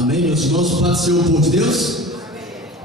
Amém, meus irmãos? Paz do Senhor, povo de Deus.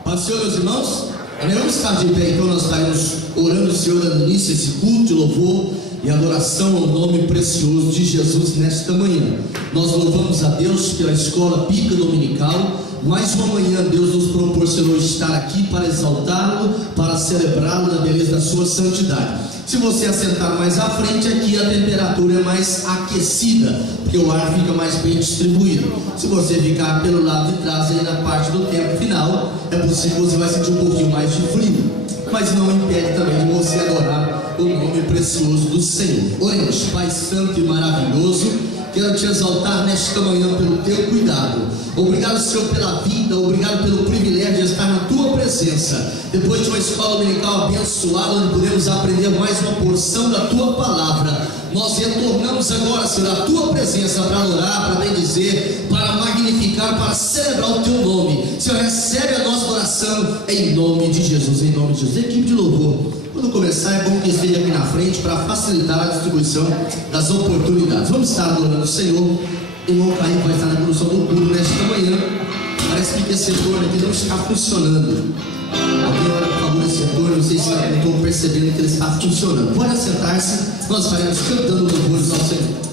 Paz do Senhor, meus irmãos. Amém. Vamos estar de pé, então. Nós estaremos orando ao Senhor, dando início a esse culto de louvor e adoração ao nome precioso de Jesus nesta manhã. Nós louvamos a Deus pela escola bíblica dominical. Mais uma manhã Deus nos proporcionou estar aqui para exaltá-lo, para celebrá-lo na beleza da sua santidade. Se você assentar mais à frente, aqui a temperatura é mais aquecida, porque o ar fica mais bem distribuído. Se você ficar pelo lado de trás, aí na parte do tempo final, é possível que você vai sentir um pouquinho mais de frio, mas não impede também de você adorar o nome precioso do Senhor. Oremos. Pai santo e maravilhoso, quero te exaltar nesta manhã pelo teu cuidado. Obrigado, Senhor, pela vida, obrigado pelo privilégio de estar na tua presença. Depois de uma escola dominical abençoada, onde podemos aprender mais uma porção da tua palavra, nós retornamos agora, Senhor, à tua presença para adorar, para bendizer, para magnificar, para celebrar o teu nome. Senhor, recebe a nossa oração em nome de Jesus, em nome de Jesus. Equipe de louvor, quando começar é bom que esteja aqui na frente para facilitar a distribuição das oportunidades. Vamos estar adorando o Senhor. Irmão Caim vai estar na condução do culto nesta manhã. Parece que esse setor aqui não está funcionando. Alguém ora por favor esse setor, não sei se eu estou percebendo que ele está funcionando. Pode assentar-se, nós estaremos cantando louvores ao Senhor.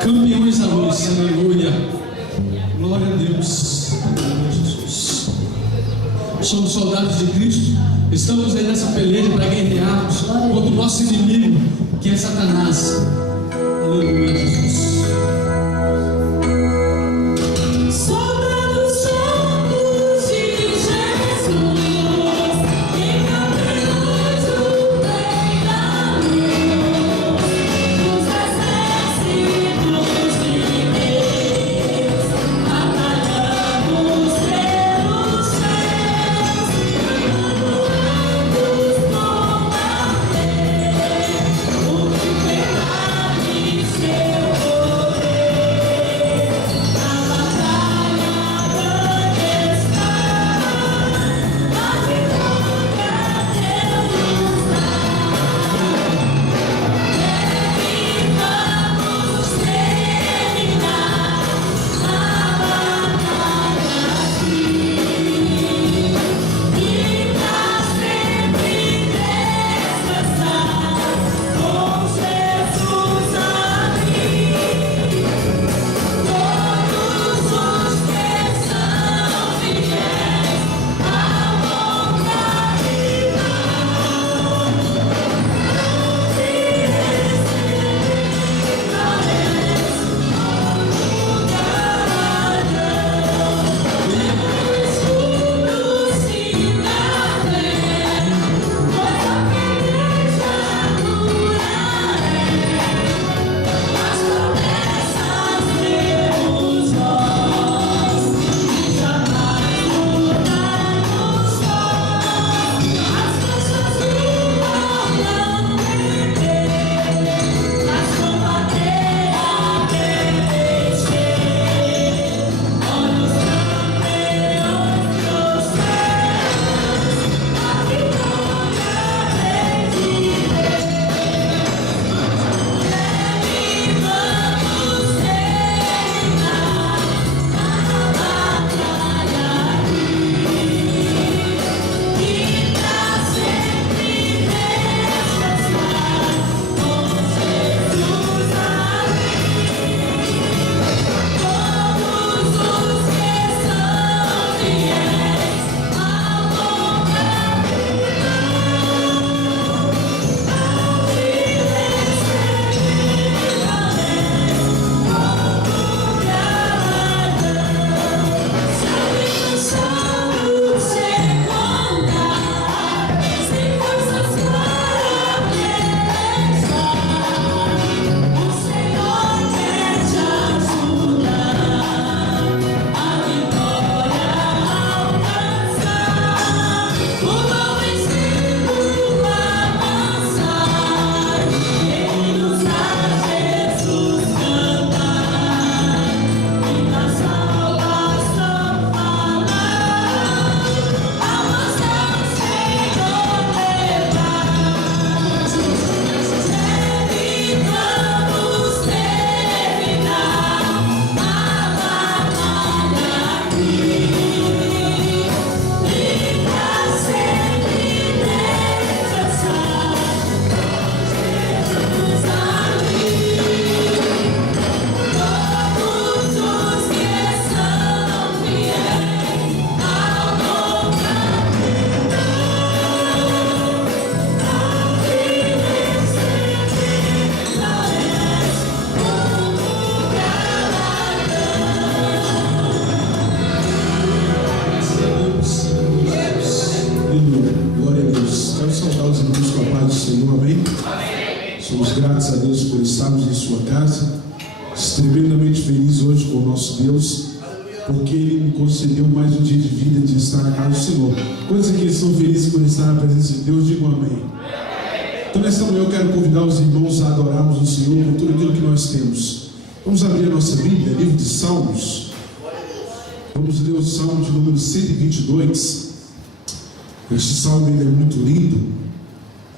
Campeões da luz, aleluia. Glória a Deus. Glória a Jesus. Somos soldados de Cristo. Estamos aí nessa peleja para guerrearmos contra o nosso inimigo, que é Satanás. Aleluia, Jesus. Somos gratos a Deus por estarmos em sua casa, tremendamente felizes hoje com o nosso Deus, porque Ele me concedeu mais um dia de vida de estar na casa do Senhor. Quantos aqui estão felizes por estar na presença de Deus? Digam amém. Então nesta manhã eu quero convidar os irmãos a adorarmos o Senhor com tudo aquilo que nós temos. Vamos abrir a nossa Bíblia, livro de Salmos. Vamos ler o Salmo de número 122. Este salmo ele é muito lindo.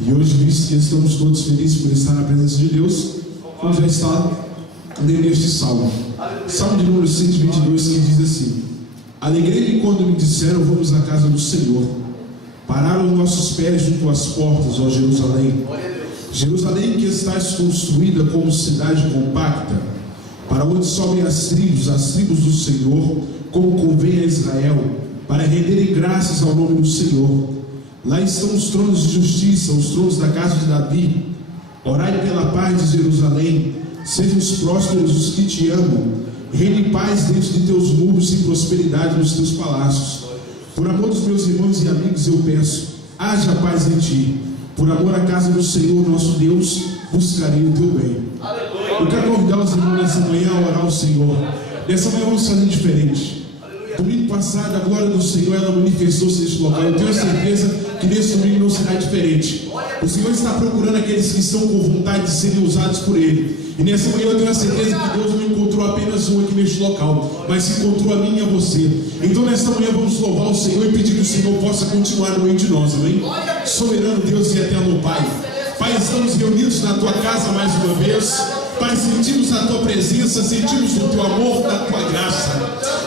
E hoje, visto que estamos todos felizes por estar na presença de Deus, vamos já estar lendo este salmo. Salmo de número 122, que diz assim: Alegrei-me quando me disseram, vamos à casa do Senhor. Pararam nossos pés junto às portas, ó Jerusalém. Jerusalém que estás construída como cidade compacta, para onde sobem as tribos do Senhor, como convém a Israel, para renderem graças ao nome do Senhor. Lá estão os tronos de justiça, os tronos da casa de Davi. Orai pela paz de Jerusalém, sejam prósperos os que te amam, reine paz dentro de teus muros e prosperidade nos teus palácios. Por amor dos meus irmãos e amigos eu peço, haja paz em ti. Por amor à casa do Senhor nosso Deus, buscarei o teu bem. Eu quero convidar os irmãos nessa manhã a orar ao Senhor. Nessa manhã vamos fazer diferente. Domingo passado, a glória do Senhor, ela manifestou-se neste local. Eu tenho certeza que nesse domingo não será diferente. O Senhor está procurando aqueles que estão com vontade de serem usados por Ele. E nessa manhã eu tenho a certeza que Deus não encontrou apenas um aqui neste local, mas encontrou a mim e a você. Então nesta manhã vamos louvar o Senhor e pedir que o Senhor possa continuar no meio de nós, amém? Soberano Deus e eterno Pai, Pai, estamos reunidos na Tua casa mais uma vez. Pai, sentimos a Tua presença, sentimos o Teu amor, da Tua graça.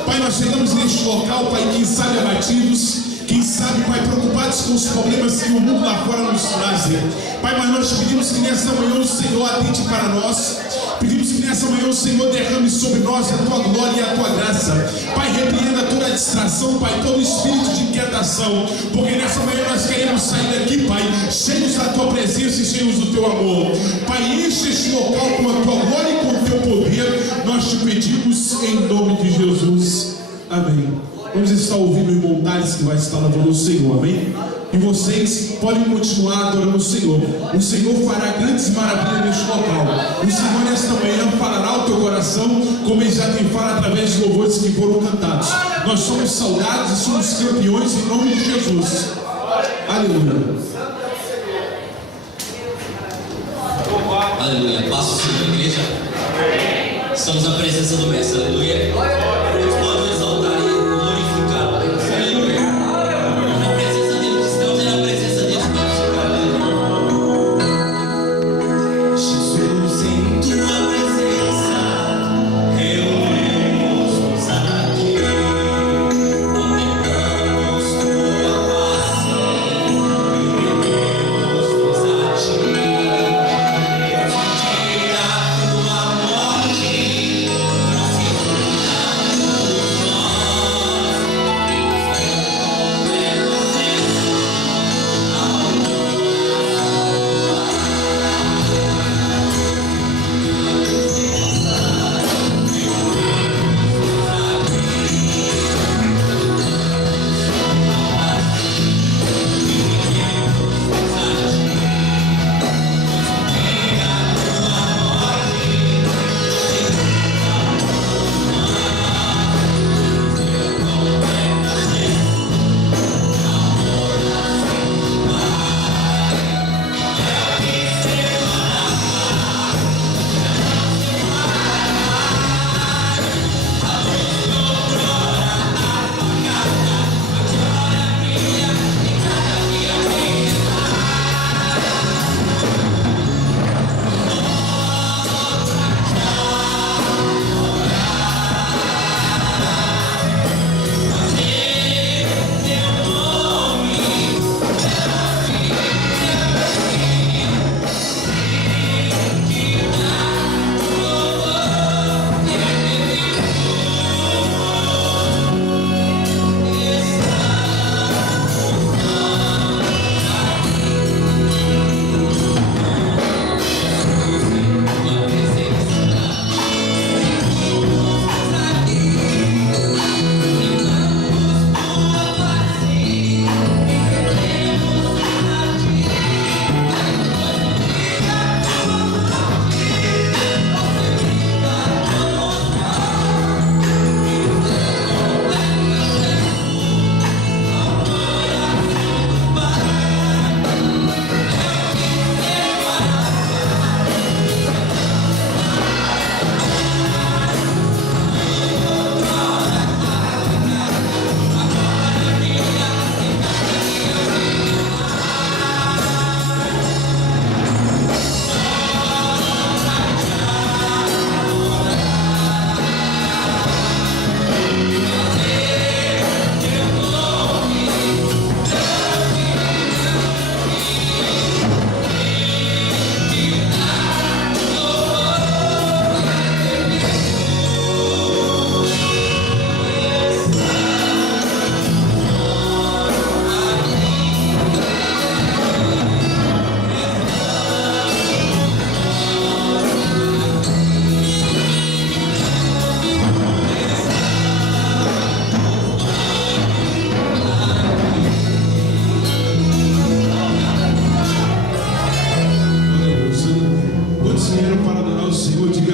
Pai, nós chegamos neste local, Pai, quem sabe abatidos, quem sabe, Pai, preocupados com os problemas que o mundo lá fora nos trazem. Pai, mas nós pedimos que nessa manhã o Senhor atente para nós. Pedimos que nessa manhã o Senhor derrame sobre nós a Tua glória e a Tua graça. Pai, repreenda toda a distração, Pai, todo espírito de inquietação, porque nessa manhã nós queremos sair daqui, Pai, cheios da Tua presença e cheios do Teu amor. Pai, enche este local com a Tua glória e com o Teu poder. Nós te pedimos em nome de Jesus. Amém. Vamos estar ouvindo o irmão Thales, que vai estar louvando o Senhor, amém? E vocês podem continuar adorando o Senhor. O Senhor fará grandes maravilhas neste local. O Senhor nesta manhã falará ao teu coração, como Ele já tem falado através de louvores que foram cantados. Nós somos saudados e somos campeões em nome de Jesus. Aleluia. Aleluia. Paz do Senhor, igreja. Estamos na presença do Mestre. Aleluia. Todos podem exaltar e glorificar a Deus. Aleluia. Na presença dele que estamos e na presença dele que vamos ficar. Aleluia. Jesus, em tua presença, reunimos-nos aqui. Contemplamos tua face e rendemos-nos a ti. Tira tua morte, nós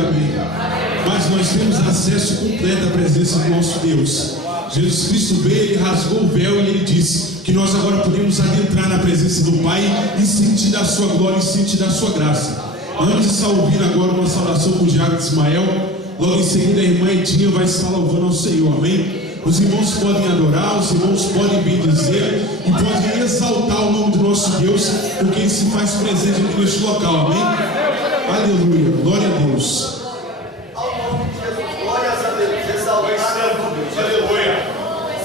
amém. Mas nós temos acesso completo à presença do nosso Deus. Jesus Cristo veio, Ele rasgou o véu e Ele disse que nós agora podemos adentrar na presença do Pai e sentir da sua glória e sentir da sua graça. Antes de estar ouvindo agora uma saudação com o Diácono Ismael, logo em seguida a irmã Edinha vai estar louvando ao Senhor, amém? Os irmãos podem adorar, os irmãos podem bendizer e podem exaltar o nome do nosso Deus, porque Ele se faz presente aqui neste local, amém? Aleluia, glória a Deus. Glórias a Deus, exaltar o nome de Jesus. Aleluia.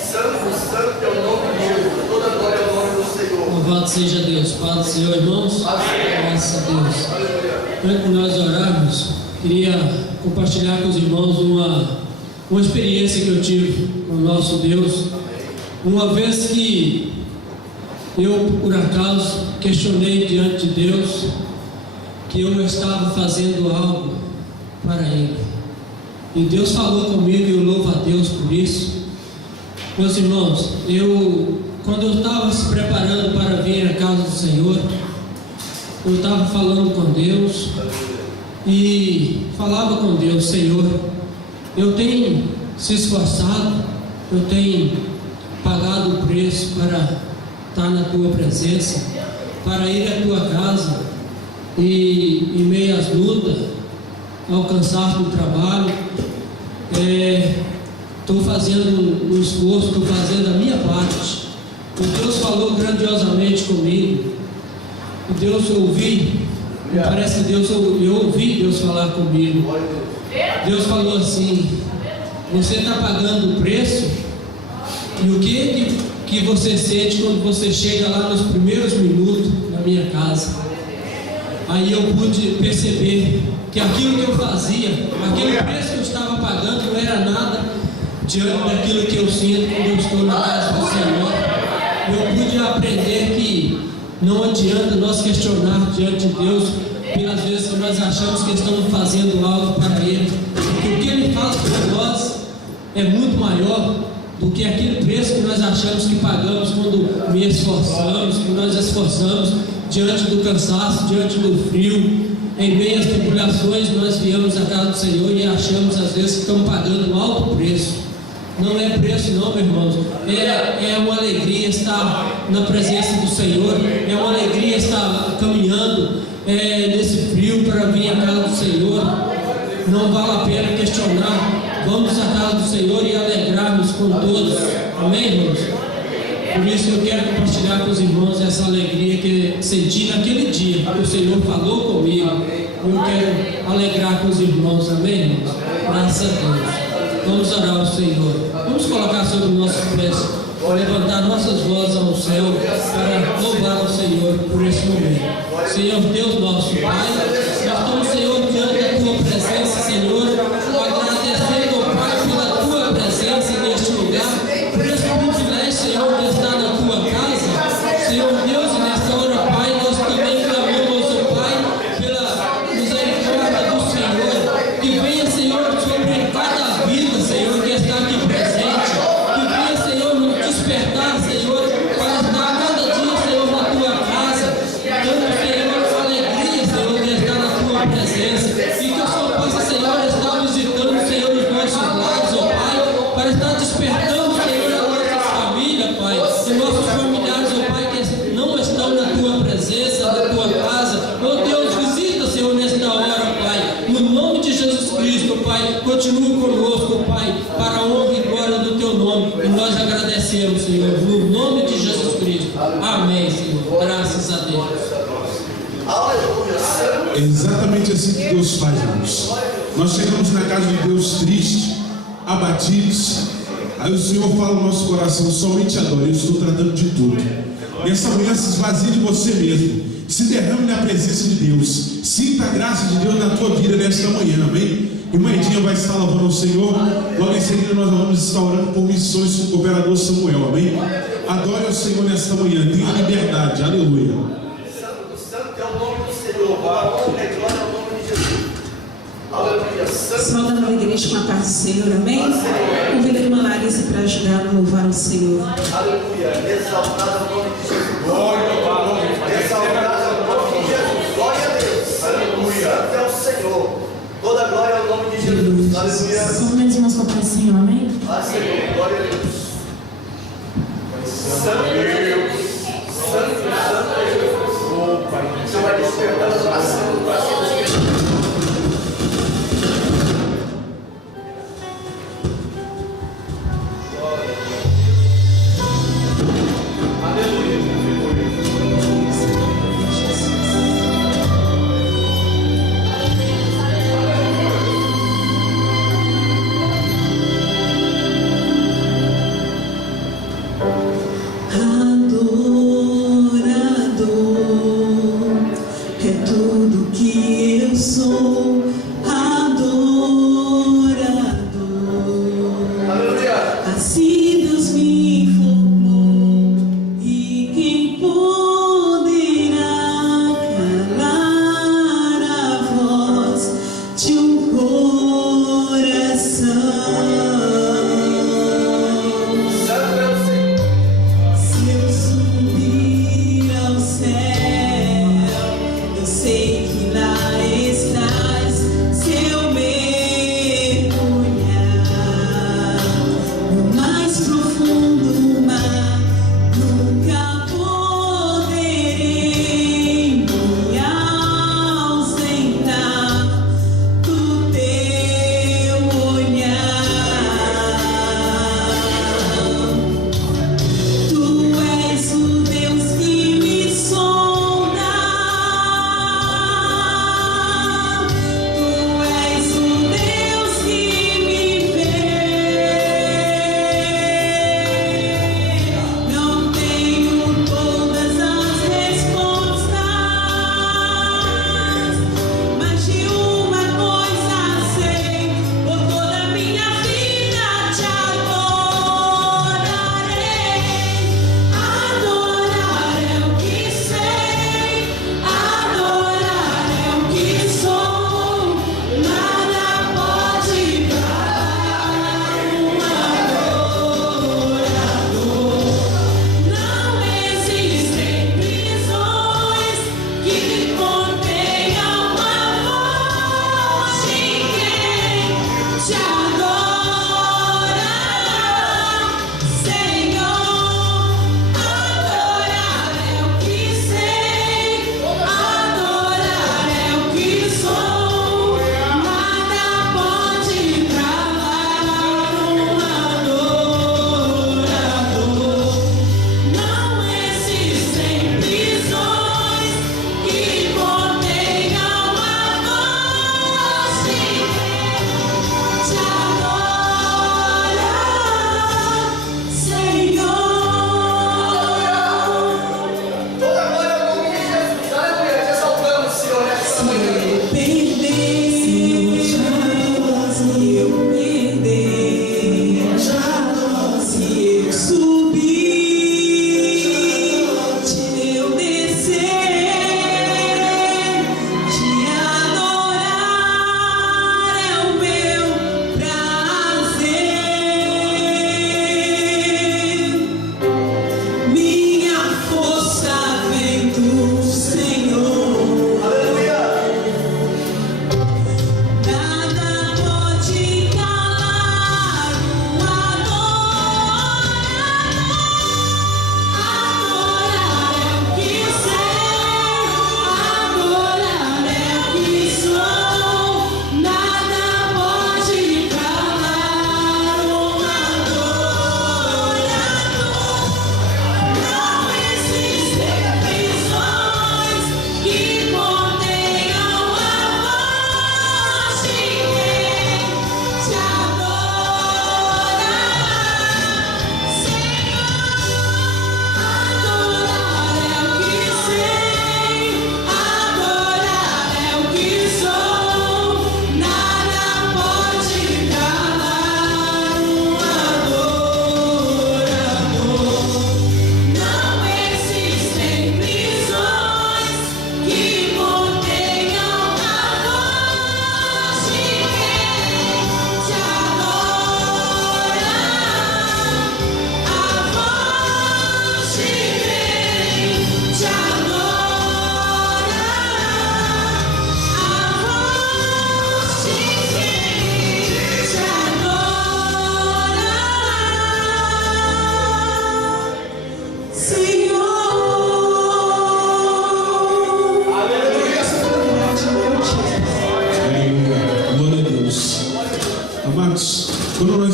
Santo é o nome de Jesus, toda glória é o nome do Senhor. Louvado seja Deus. Paz do Senhor, irmãos. Graças a Deus. Antes de nós orarmos, queria compartilhar com os irmãos uma experiência que eu tive com o nosso Deus. Uma vez que eu, por acaso, questionei diante de Deus que eu estava fazendo algo para Ele. E Deus falou comigo e eu louvo a Deus por isso. Meus irmãos, quando eu estava se preparando para vir à casa do Senhor, eu estava falando com Deus e falava com Deus: Senhor, eu tenho se esforçado, eu tenho pagado o preço para estar na Tua presença, para ir à Tua casa e em meio às lutas, alcançar o trabalho, estou fazendo um esforço, estou fazendo a minha parte. E Deus falou grandiosamente comigo. E Deus ouvi, parece que eu ouvi Deus falar comigo. Deus falou assim: você está pagando o preço, e o que você sente quando você chega lá nos primeiros minutos na minha casa? Aí eu pude perceber que aquilo que eu fazia, aquele preço que eu estava pagando, não era nada diante daquilo que eu sinto quando eu estou na casa do Senhor. Eu pude aprender que não adianta nós questionar diante de Deus pelas vezes que nós achamos que estamos fazendo algo para Ele, porque o que Ele faz por nós é muito maior do que aquele preço que nós achamos que pagamos quando me esforçamos, que nós esforçamos diante do cansaço, diante do frio, em meio às tribulações. Nós viemos à casa do Senhor e achamos às vezes que estamos pagando um alto preço. Não é preço não, meus irmãos, é uma alegria estar na presença do Senhor, é uma alegria estar caminhando nesse frio para vir à casa do Senhor. Não vale a pena questionar, vamos à casa do Senhor e alegrarmos com todos, amém, irmãos? Por isso eu quero compartilhar com os irmãos essa alegria que senti naquele dia, que o Senhor falou comigo. Eu quero alegrar com os irmãos, amém, irmãos? Graças a Deus. Vamos orar ao Senhor. Vamos colocar sobre o nosso pés, levantar nossas vozes ao céu para louvar ao Senhor por esse momento. Senhor Deus nosso Pai, nós estamos, Senhor, diante da Tua presença, Senhor, agradecendo ao Pai pela Tua presença neste lugar, por esse privilégio, Senhor, de estar na Tua casa. Senhor Deus, e nesta hora, Pai, nós também clamamos ao Pai pela misericórdia do Senhor, que venha, Senhor, sobre cada vida, Senhor, que está aqui presente, que venha, Senhor, nos despertar, Senhor, para estar cada dia, Senhor, na Tua casa, dando, Senhor, alegria, Senhor, de estar na Tua presença, e que o Senhor possa, Senhor, estar visitando, Senhor, os nossos lares, ó Pai, para estar despertando, Senhor, a nossa família, Pai, os nossos familiares, ó Pai, que não estão na Tua presença, na Tua casa. Ó Deus, visita, Senhor, nesta hora, Pai, no nome de Jesus Cristo, Pai, continue conosco, Pai, para a honra e glória do Teu nome, e nós agradecemos, Senhor, no nome de Jesus Cristo. Amém, Senhor. Graças a Deus. É exatamente assim que Deus faz, irmãos. Nós chegamos na casa de Deus tristes, abatidos. Aí o Senhor fala no nosso coração: somente adore, eu estou tratando de tudo. Nessa manhã, se esvazie de você mesmo, se derrame na presença de Deus, sinta a graça de Deus na tua vida nesta manhã, amém? Irmã Edinha vai estar louvando ao Senhor. Logo em seguida nós vamos estar orando por missões com o governador Samuel, amém? Adore ao Senhor nesta manhã, tenha liberdade, aleluia. Santo é o nome do Senhor, a honra e glória ao nome de Jesus. Aleluia. Saudando a igreja com a paz do Senhor, amém? Convido a irmã Larissa para ajudar a louvar ao Senhor. Aleluia. Exaltado o nome de Jesus. Exaltado o nome de Jesus. Glória a Deus. Santo é o Senhor. Toda glória ao nome de Jesus. Aleluia. Vamos mesmo as papai Senhor, amém? Senhor, glória a Deus. Santo Deus. Santo Deus. Oh, Pai. O Senhor vai despertar a oração do coração dos crentes. É tudo que eu sou, adorador. Assim Deus me formou, e quem poderá calar a voz de um coração? Se eu subir ao céu, eu sei que lá está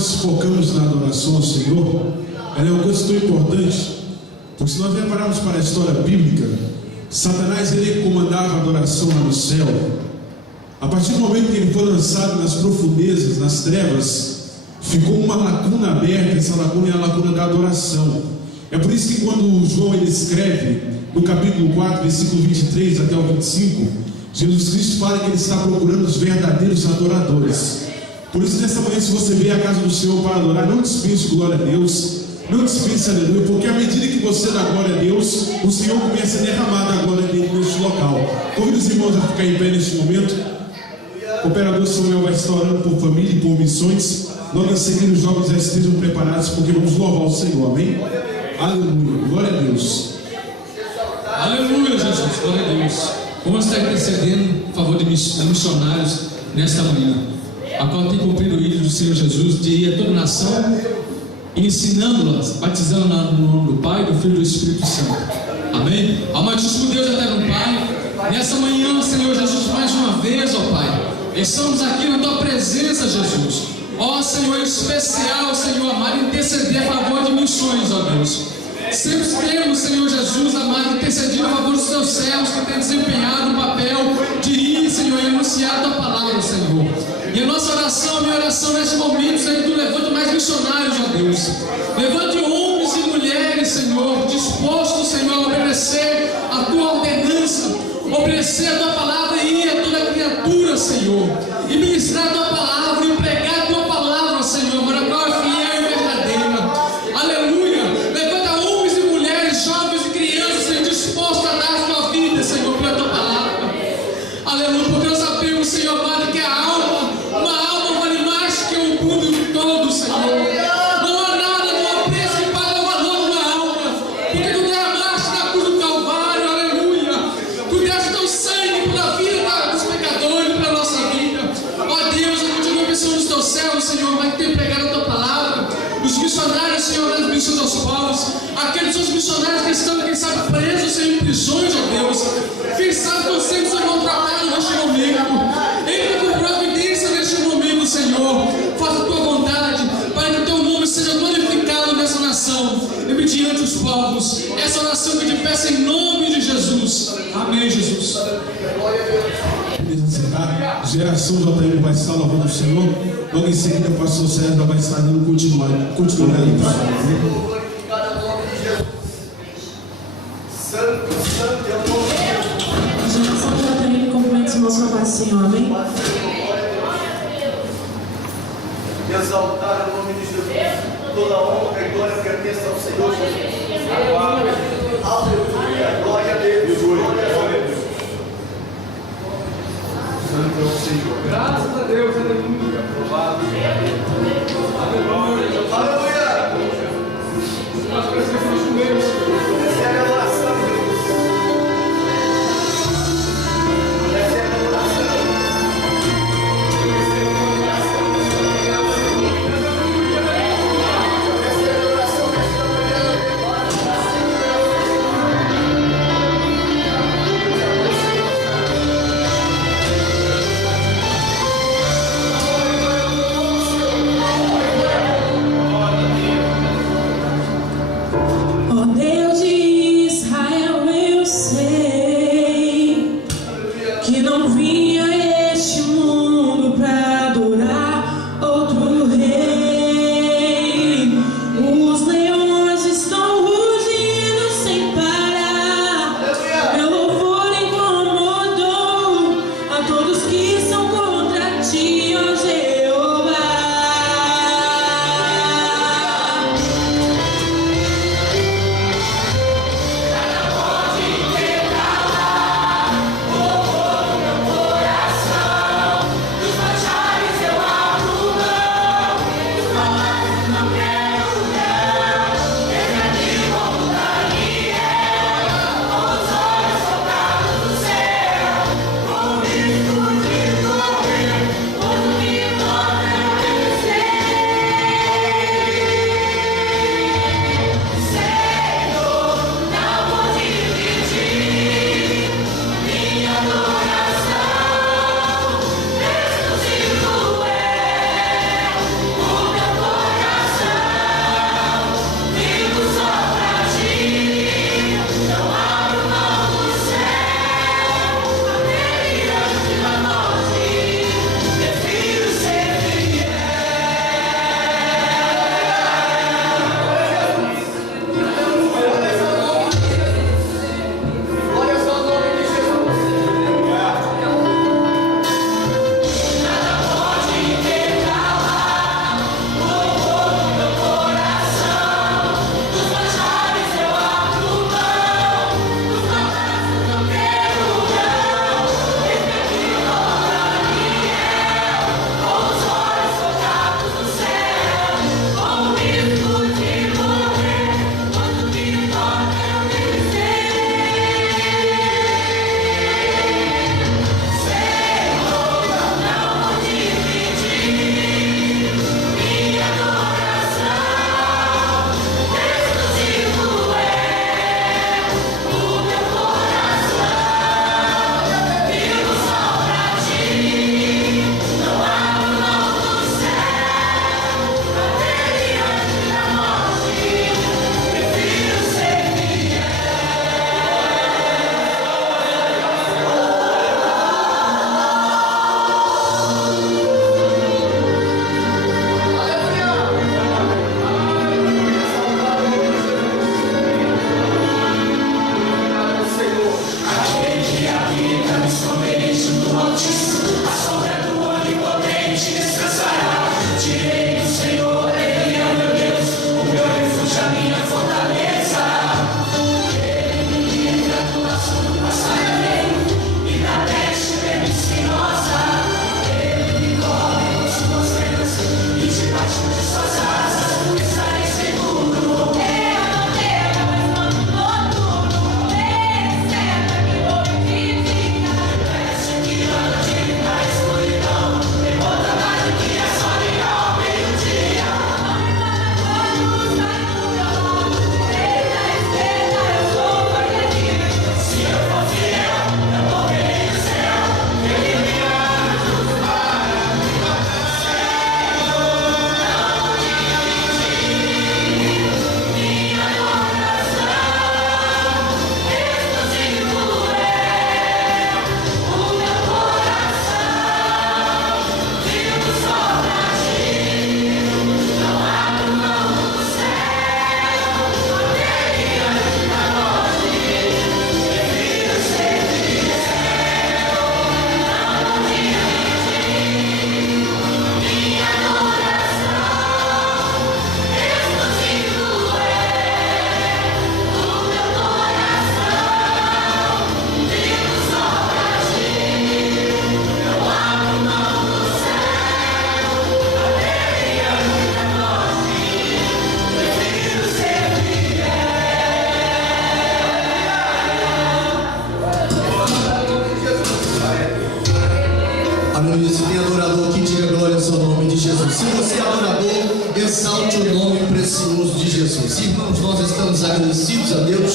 nós focamos na adoração ao Senhor, ela é uma coisa tão importante, porque se nós repararmos para a história bíblica, Satanás ele comandava a adoração lá no céu. A partir do momento que ele foi lançado nas profundezas, nas trevas, ficou uma lacuna aberta. Essa lacuna é a lacuna da adoração. É por isso que quando João ele escreve no capítulo 4, versículo 23 até o 25, Jesus Cristo fala que ele está procurando os verdadeiros adoradores. Por isso nessa manhã, se você veio à casa do Senhor para adorar, não dispense glória a Deus, não dispense aleluia, porque à medida que você dá glória a Deus, o Senhor começa a derramar a glória dele neste local. Convido os irmãos a ficar em pé neste momento. O operador Samuel vai estar orando por família e por missões. Logo em seguida os jovens já estejam preparados, porque vamos louvar o Senhor, amém? Aleluia, glória a Deus. Aleluia, Jesus, glória a Deus. Vamos estar intercedendo a favor de missionários nesta manhã, a qual tem cumprido o ídolo do Senhor Jesus de ir a toda nação, ensinando-las, batizando no nome do Pai, do Filho e do Espírito Santo. Amém? Amadíssimo Deus eterno Pai, nessa manhã, Senhor Jesus, mais uma vez, ó Pai, estamos aqui na Tua presença, Jesus. Ó Senhor, em especial, Senhor amado, interceder a favor de missões, ó Deus. Sempre temos, Senhor Jesus amado, intercedido a favor dos Teus servos que têm desempenhado o papel de ir, Senhor, e anunciar a Tua palavra, Senhor. E a nossa oração, a minha oração neste momento, é que Tu levante mais missionários, ó Deus. Levante homens e mulheres, Senhor, dispostos, Senhor, a obedecer a Tua ordenança, obedecer a Tua palavra e ir a toda criatura, Senhor, e ministrar a Tua palavra e pregar a Tua palavra, Senhor, para a qual é fiel e verdadeira. Aleluia! Levanta homens e mulheres, jovens e crianças, Senhor, dispostos a dar a Tua vida, Senhor, pela Tua palavra. Aleluia! Porque nós sabemos, Senhor amado, que a alma, uma alma vale mais que o mundo todo, Senhor. Não há nada, não há preço que paga o valor de uma alma, porque Tu derramaste na cruz do Calvário, aleluia. Tu deste Teu sangue pela vida dos pecadores, pela nossa vida. Ó Deus, eu continuo abençoando os Teus servos, Senhor, mas que tem pregado a Tua palavra. Os missionários, Senhor, das missões aos povos, aqueles outros missionários que estão, quem sabe, presos, Senhor, em prisões, ó Deus. Quem sabe estão sendo, Senhor, maltratados neste momento. Entra com providência neste momento, Senhor. Faça a Tua vontade, para que o Teu nome seja glorificado nessa nação e mediante os povos. Essa oração que te peço em nome de Jesus. Amém, Jesus. Geração JM vai estar louvando o Senhor. Logo em seguida, o pastor Sérgio vai estar dando continuidade. Glorificado o nome de Jesus. Santo, santo é o nome de Jesus. Geração JM, cumprimenta os irmãos com a paz do Senhor, amém? Exaltar o nome de Jesus. Toda honra e glória pertence ao Senhor Jesus. Aleluia. Glória a Deus. Glória a Deus. Santo é o Senhor. Graças a Deus, aleluia. Aleluia. Aleluia. Nós precisamos do meio, Senhor. Recebe a adoração, Jesus. Recebe a adoração. Aleluia. Se tem adorador aqui, diga glória ao seu nome de Jesus. Se você é adorador, exalte o nome precioso de Jesus. Irmãos, nós estamos agradecidos a Deus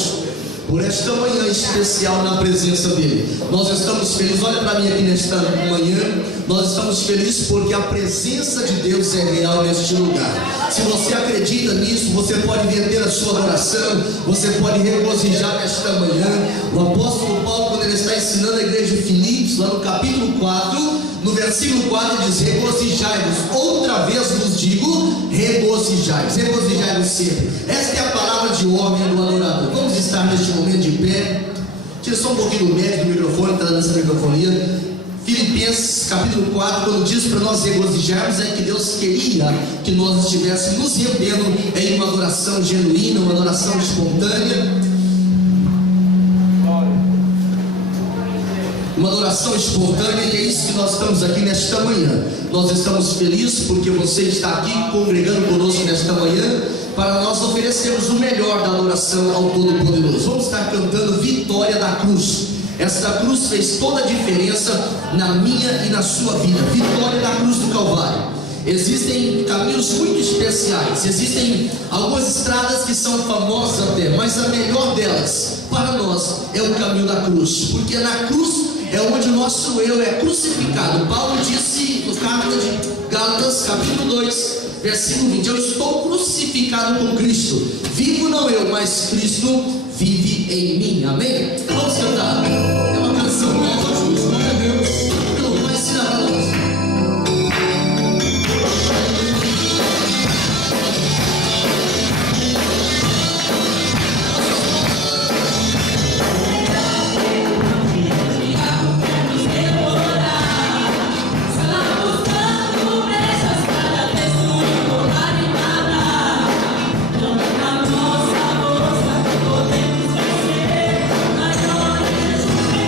por esta manhã especial na presença dele. Nós estamos felizes, olha para mim aqui nesta manhã, nós estamos felizes porque a presença de Deus é real neste lugar. Se você acredita nisso, você pode vender a sua adoração, você pode regozijar nesta manhã. O apóstolo Paulo, quando ele está ensinando a igreja de Filipos, lá no capítulo 4, no versículo 4 ele diz: regozijai-vos, outra vez vos digo, regozijai-vos, regozijai-vos sempre. Esta é a palavra de ordem do adorador. Vamos estar neste momento de pé. Tira só um pouquinho do médio do microfone, está dando essa microfonia. Filipenses capítulo 4, quando diz para nós regozijarmos, é que Deus queria que nós estivéssemos nos rendendo em uma adoração genuína, uma adoração espontânea. Uma adoração espontânea, e é isso que nós estamos aqui nesta manhã. Nós estamos felizes porque você está aqui congregando conosco nesta manhã, para nós oferecermos o melhor da adoração ao Todo-Poderoso. Vamos estar cantando Vitória da Cruz. Esta cruz fez toda a diferença na minha e na sua vida. Vitória da cruz do Calvário. Existem caminhos muito especiais, existem algumas estradas que são famosas até, mas a melhor delas para nós é o caminho da cruz, porque na cruz é onde o nosso eu é crucificado. Paulo disse no carta de Gálatas capítulo 2, versículo 20: eu estou crucificado com Cristo, vivo não eu, mas Cristo vive em mim. Amém? Vamos cantar. É uma canção nova, Jesus. Glória a Deus. Não vai ensinar para nós. Nossa voz, podemos vencer, maior é Jesus.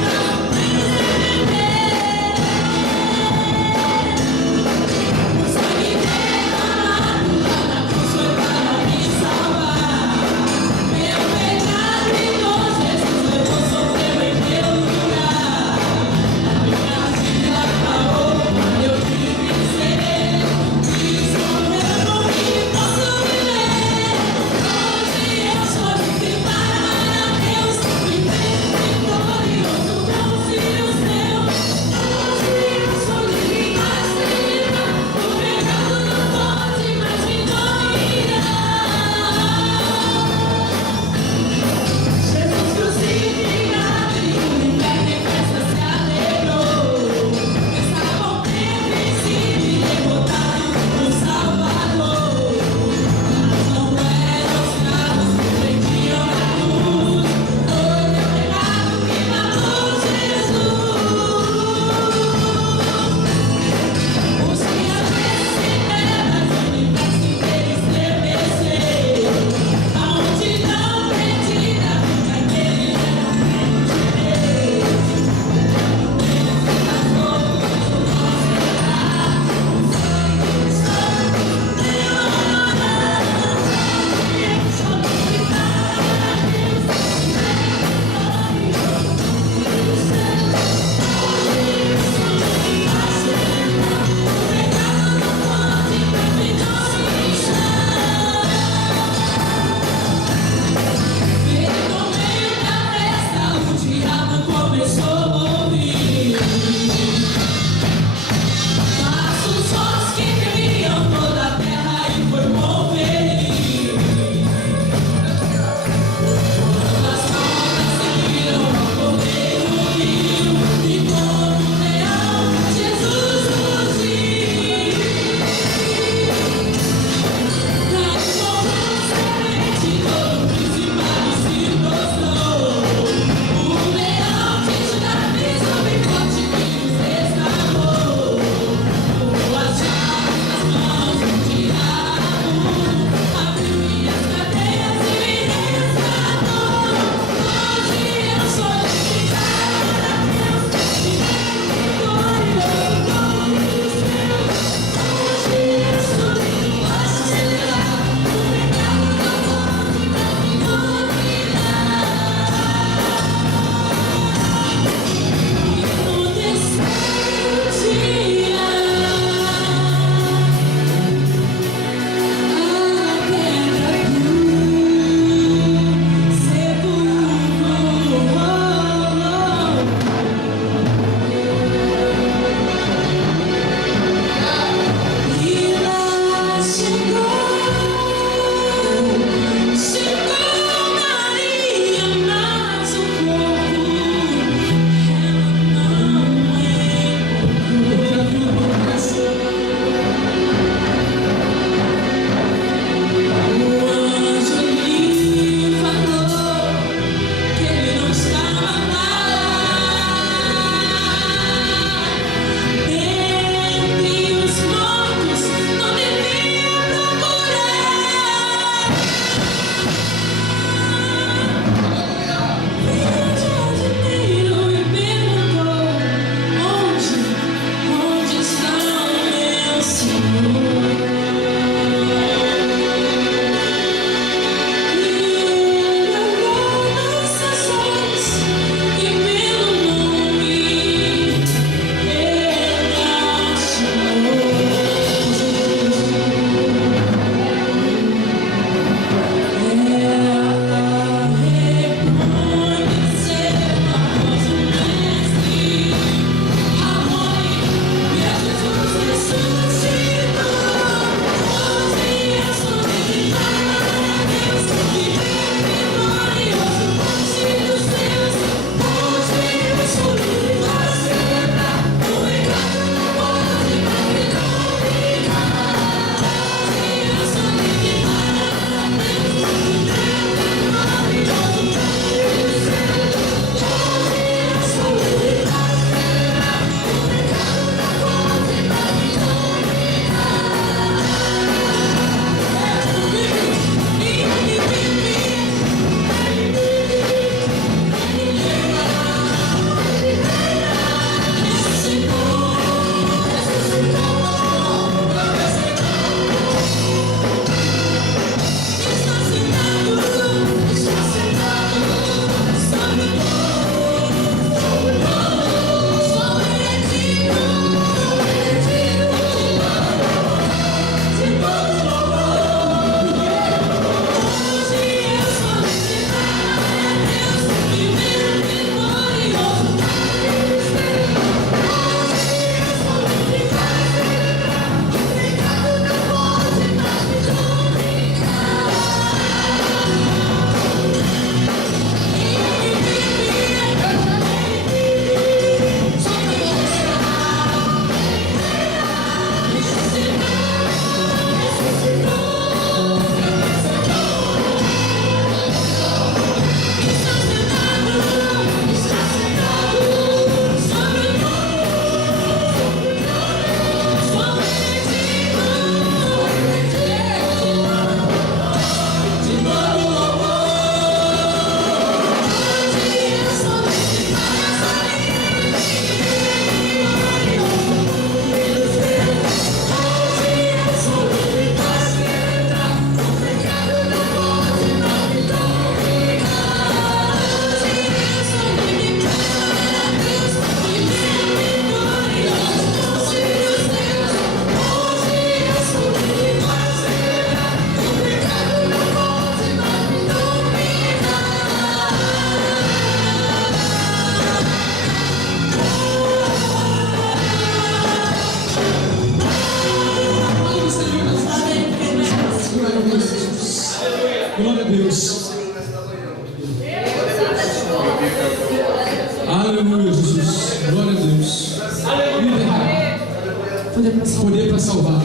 Poder para salvar. Poder para salvar.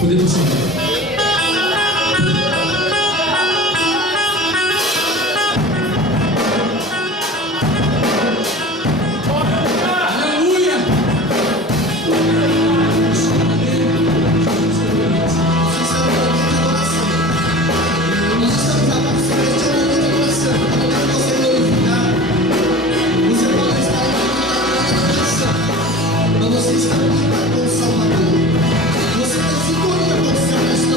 Poder para salvar. Você está aqui com o Salvador. Você tem sintonia com o Senhor nesta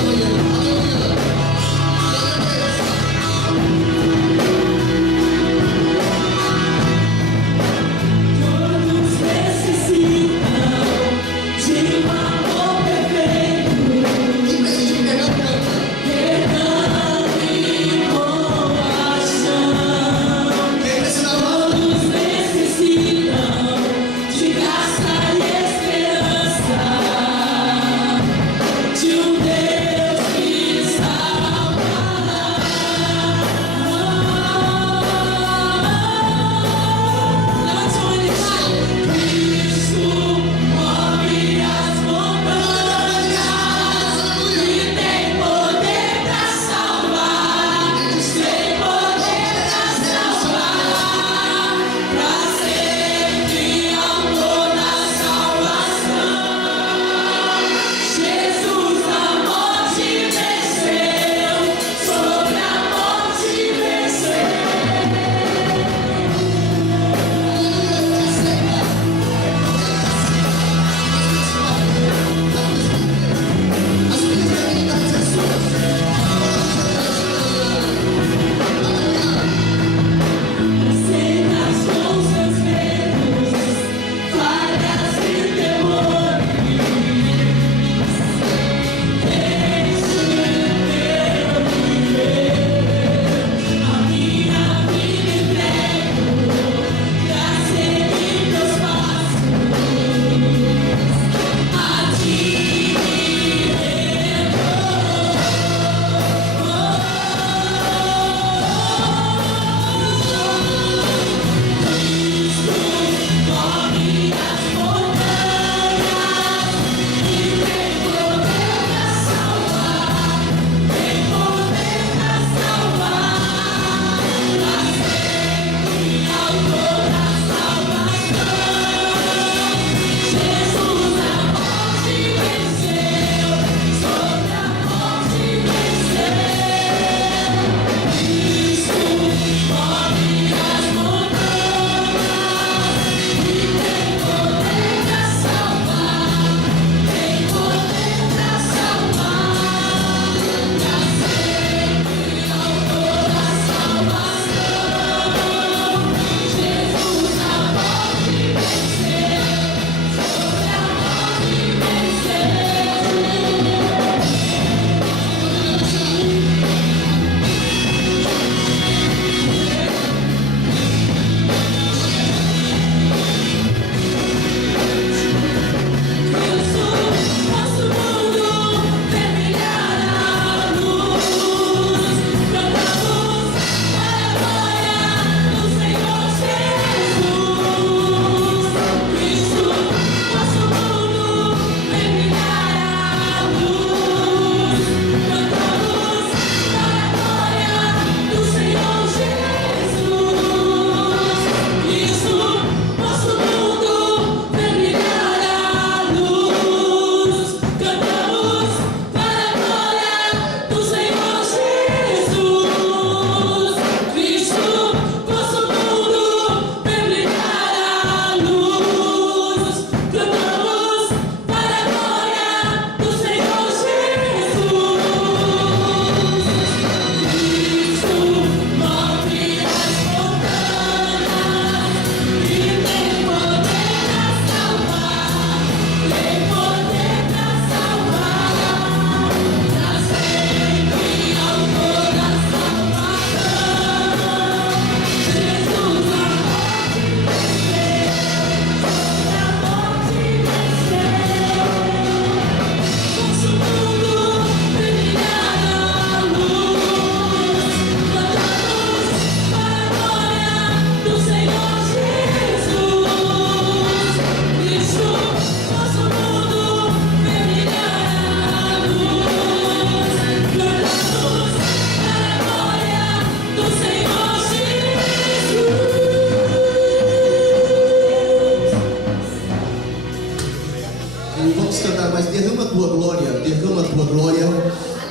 E vamos cantar, mas derrama a tua glória, derrama a tua glória.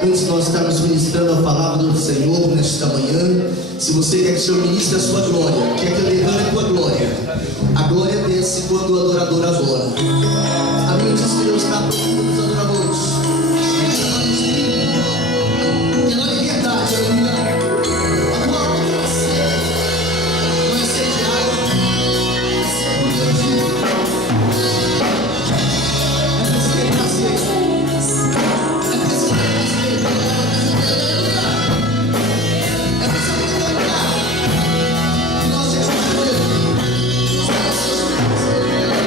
Antes de nós estarmos ministrando a palavra do Senhor nesta manhã, se você quer que o Senhor ministre a sua glória, quer que eu derrame a tua glória, a glória desce quando o adorador adora. A Bíblia diz que Deus está procurando os adoradores. Que ela é verdade, aleluia. A tua obra vai ser, não é ser diário, é ser contínuo. É preciso ter paciência. É preciso ter paciência. É preciso ter cuidado. Nós estamos com Ele. Nós estamos com Ele.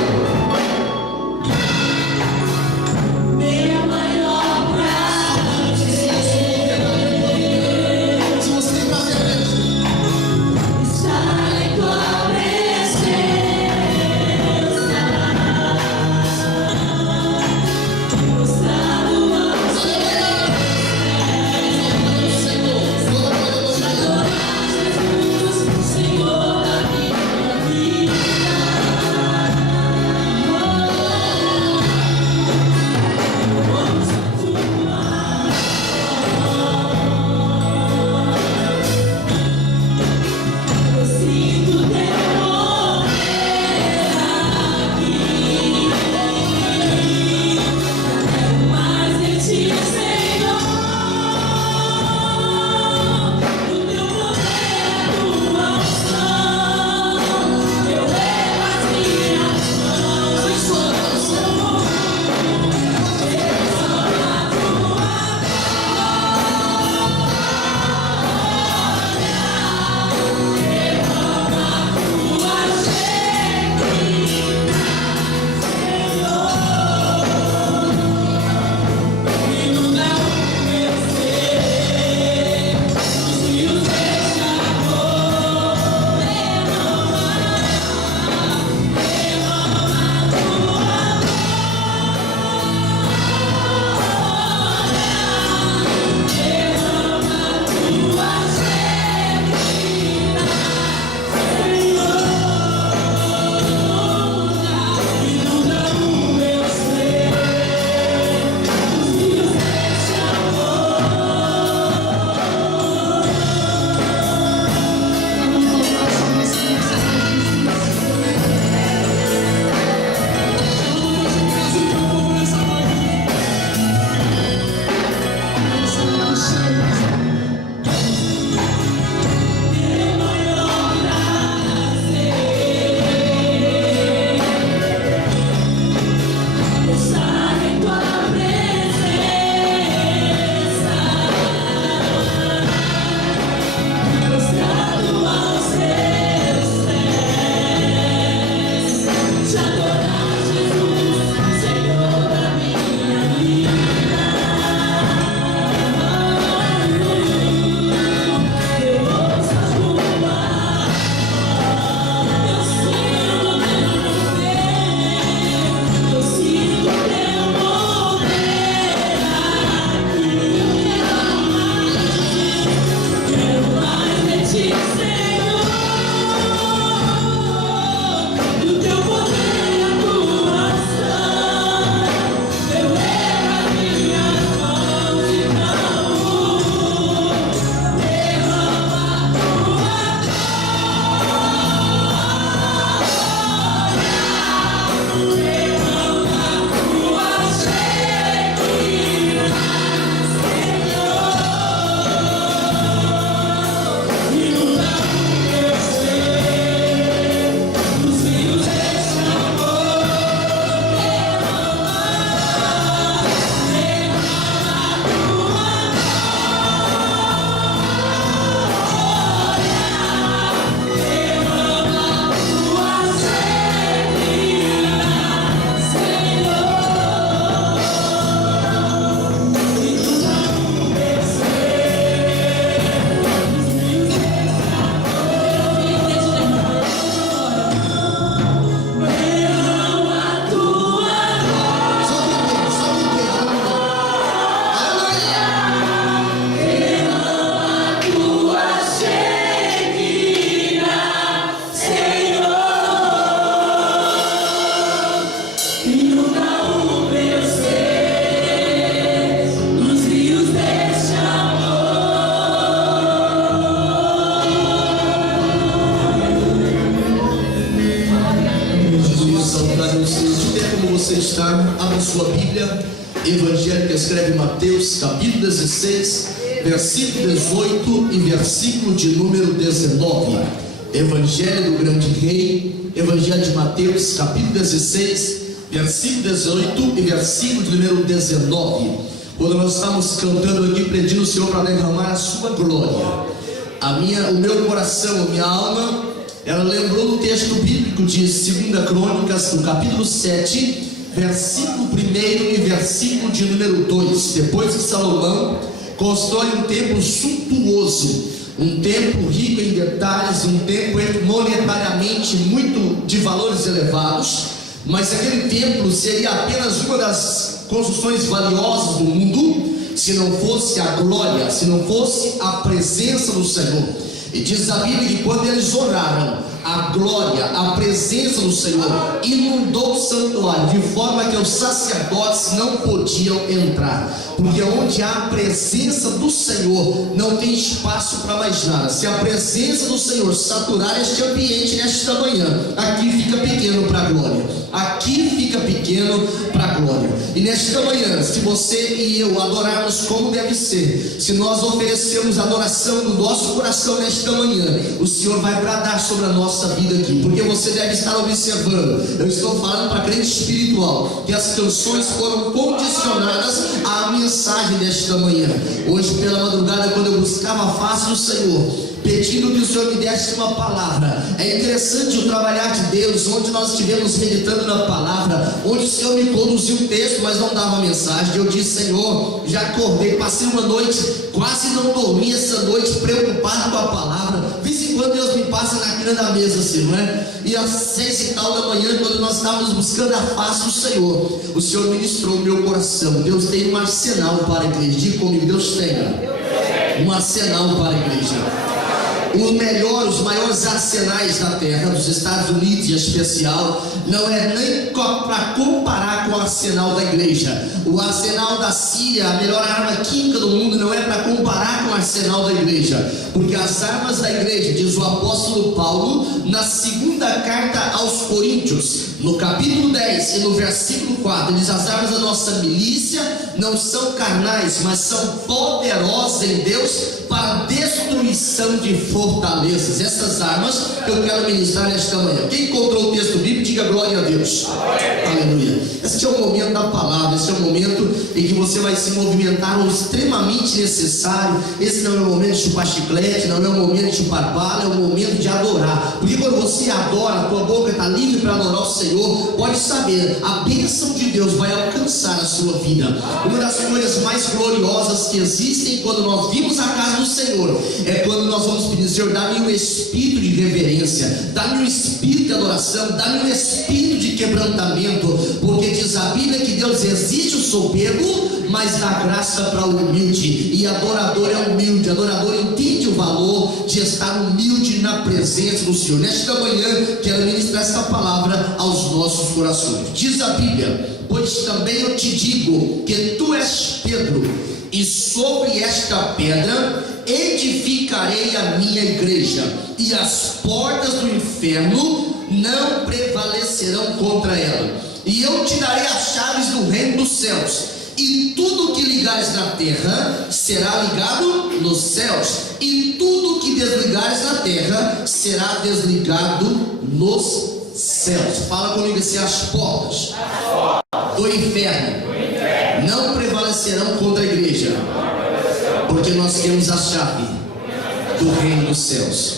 estar, abra sua Bíblia, Evangelho que escreve Mateus, capítulo 16, versículo 18 e versículo de número 19. Evangelho do Grande Rei, Evangelho de Mateus, capítulo 16, versículo 18 e versículo de número 19. Quando nós estamos cantando aqui, pedindo o Senhor para derramar a sua glória, o meu coração, a minha alma, ela lembrou do texto bíblico de 2 Crônicas, no capítulo 7, versículo 1 e versículo de número 2. Depois que Salomão constrói um templo suntuoso, um templo rico em detalhes, um templo monetariamente muito de valores elevados, mas aquele templo seria apenas uma das construções valiosas do mundo, se não fosse a glória, se não fosse a presença do Senhor. E diz a Bíblia que quando eles oraram, a glória, a presença do Senhor inundou o santuário, de forma que os sacerdotes não podiam entrar, porque onde há a presença do Senhor, não tem espaço para mais nada. Se a presença do Senhor saturar este ambiente nesta manhã, aqui fica pequeno para a glória, aqui fica pequeno para a glória. E nesta manhã, se você e eu adorarmos como deve ser, se nós oferecermos adoração do nosso coração nesta manhã, o Senhor vai bradar sobre a nossa vida aqui, porque você deve estar observando. Eu estou falando para crente espiritual, que as canções foram condicionadas à mensagem desta manhã. Hoje pela madrugada, quando eu buscava a face do Senhor, pedindo que o Senhor me desse uma palavra, é interessante o trabalhar de Deus, onde nós estivemos meditando na palavra, onde o Senhor me conduziu o texto, mas não dava mensagem. Eu disse: Senhor, já acordei, passei uma noite, quase não dormi essa noite, preocupado com a palavra. De vez em quando Deus me passa na quina da mesa assim, não é? E às 6 e tal da manhã, quando nós estávamos buscando a face do Senhor, o Senhor ministrou o meu coração. Deus tem um arsenal para a igreja. Diga comigo: Deus tem um arsenal para a igreja. Os maiores arsenais da terra, dos Estados Unidos em especial, não é nem para comparar com o arsenal da igreja. O arsenal da Síria, a melhor arma química do mundo, não é para comparar com o arsenal da igreja, porque as armas da igreja, diz o apóstolo Paulo na segunda carta aos Coríntios, no capítulo 10 e no versículo 4, diz: as armas da nossa milícia não são carnais, mas são poderosas em Deus para destruição de fortalezas. Essas armas que eu quero ministrar nesta manhã. Quem encontrou o texto bíblico, diga glória a Deus. Aleluia. Esse é o momento da palavra, esse é o momento em que você vai se movimentar o extremamente necessário. Esse não é o momento de chupar chiclete, não é o momento de chupar bala, é o momento de adorar. Porque quando você adora, a tua boca está livre para adorar o Senhor, pode saber, a bênção de Deus vai alcançar a sua vida. Uma das coisas mais gloriosas que existem quando nós vimos a casa do Senhor é quando nós vamos pedir: Senhor, dá-me um espírito de reverência, dá-me um espírito de adoração, dá-me um espírito de quebrantamento, porque diz a Bíblia que Deus exige o soberbo, mas dá graça para o humilde. E adorador é humilde, adorador entende o valor de estar humilde na presença do Senhor. Nesta manhã quero ministrar esta palavra aos nossos corações. Diz a Bíblia: pois também eu te digo que tu és Pedro, e sobre esta pedra edificarei a minha igreja, e as portas do inferno não prevalecerão contra ela. E eu te darei as chaves do reino dos céus, e tudo que ligares na terra será ligado nos céus, e tudo que desligares na terra será desligado nos céus. Fala comigo assim: as portas do inferno não prevalecerão contra a igreja, porque nós temos a chave do reino dos céus.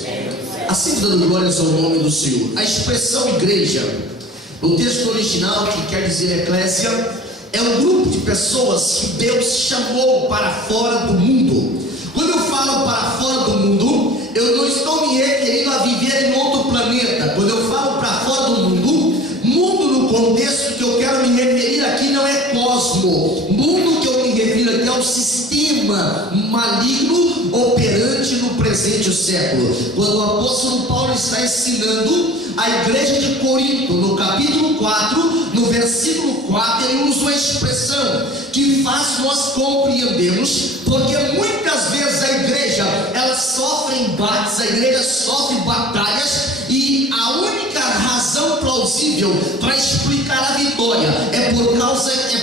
Assim, dando glórias ao nome do Senhor. A expressão igreja, no texto original, que quer dizer eclésia, é um grupo de pessoas que Deus chamou para fora do mundo. Quando eu falo para fora do mundo, eu não estou me referindo a viver em outro planeta. Quando eu falo para fora do mundo, mundo no contexto que eu quero me referir aqui não é cosmo. Mundo que eu me refiro aqui é um sistema maligno operante no presente século. Quando o apóstolo Paulo está ensinando a igreja de Corinto, no capítulo 4, no versículo 4, ele usa uma expressão que faz nós compreendermos, porque muitas vezes a igreja, ela sofre embates, a igreja sofre batalhas, e a única razão plausível para explicar multiplicar a vitória, é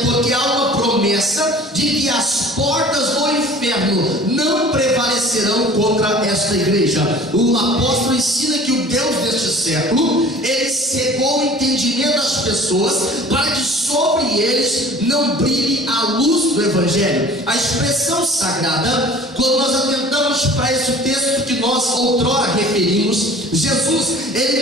porque há uma promessa de que as portas do inferno não prevalecerão contra esta igreja. O apóstolo ensina que o Deus deste século, ele cegou o entendimento das pessoas para que sobre eles não brilhe a luz do evangelho. A expressão sagrada, quando nós atentamos para esse texto que nós outrora referimos, Jesus, ele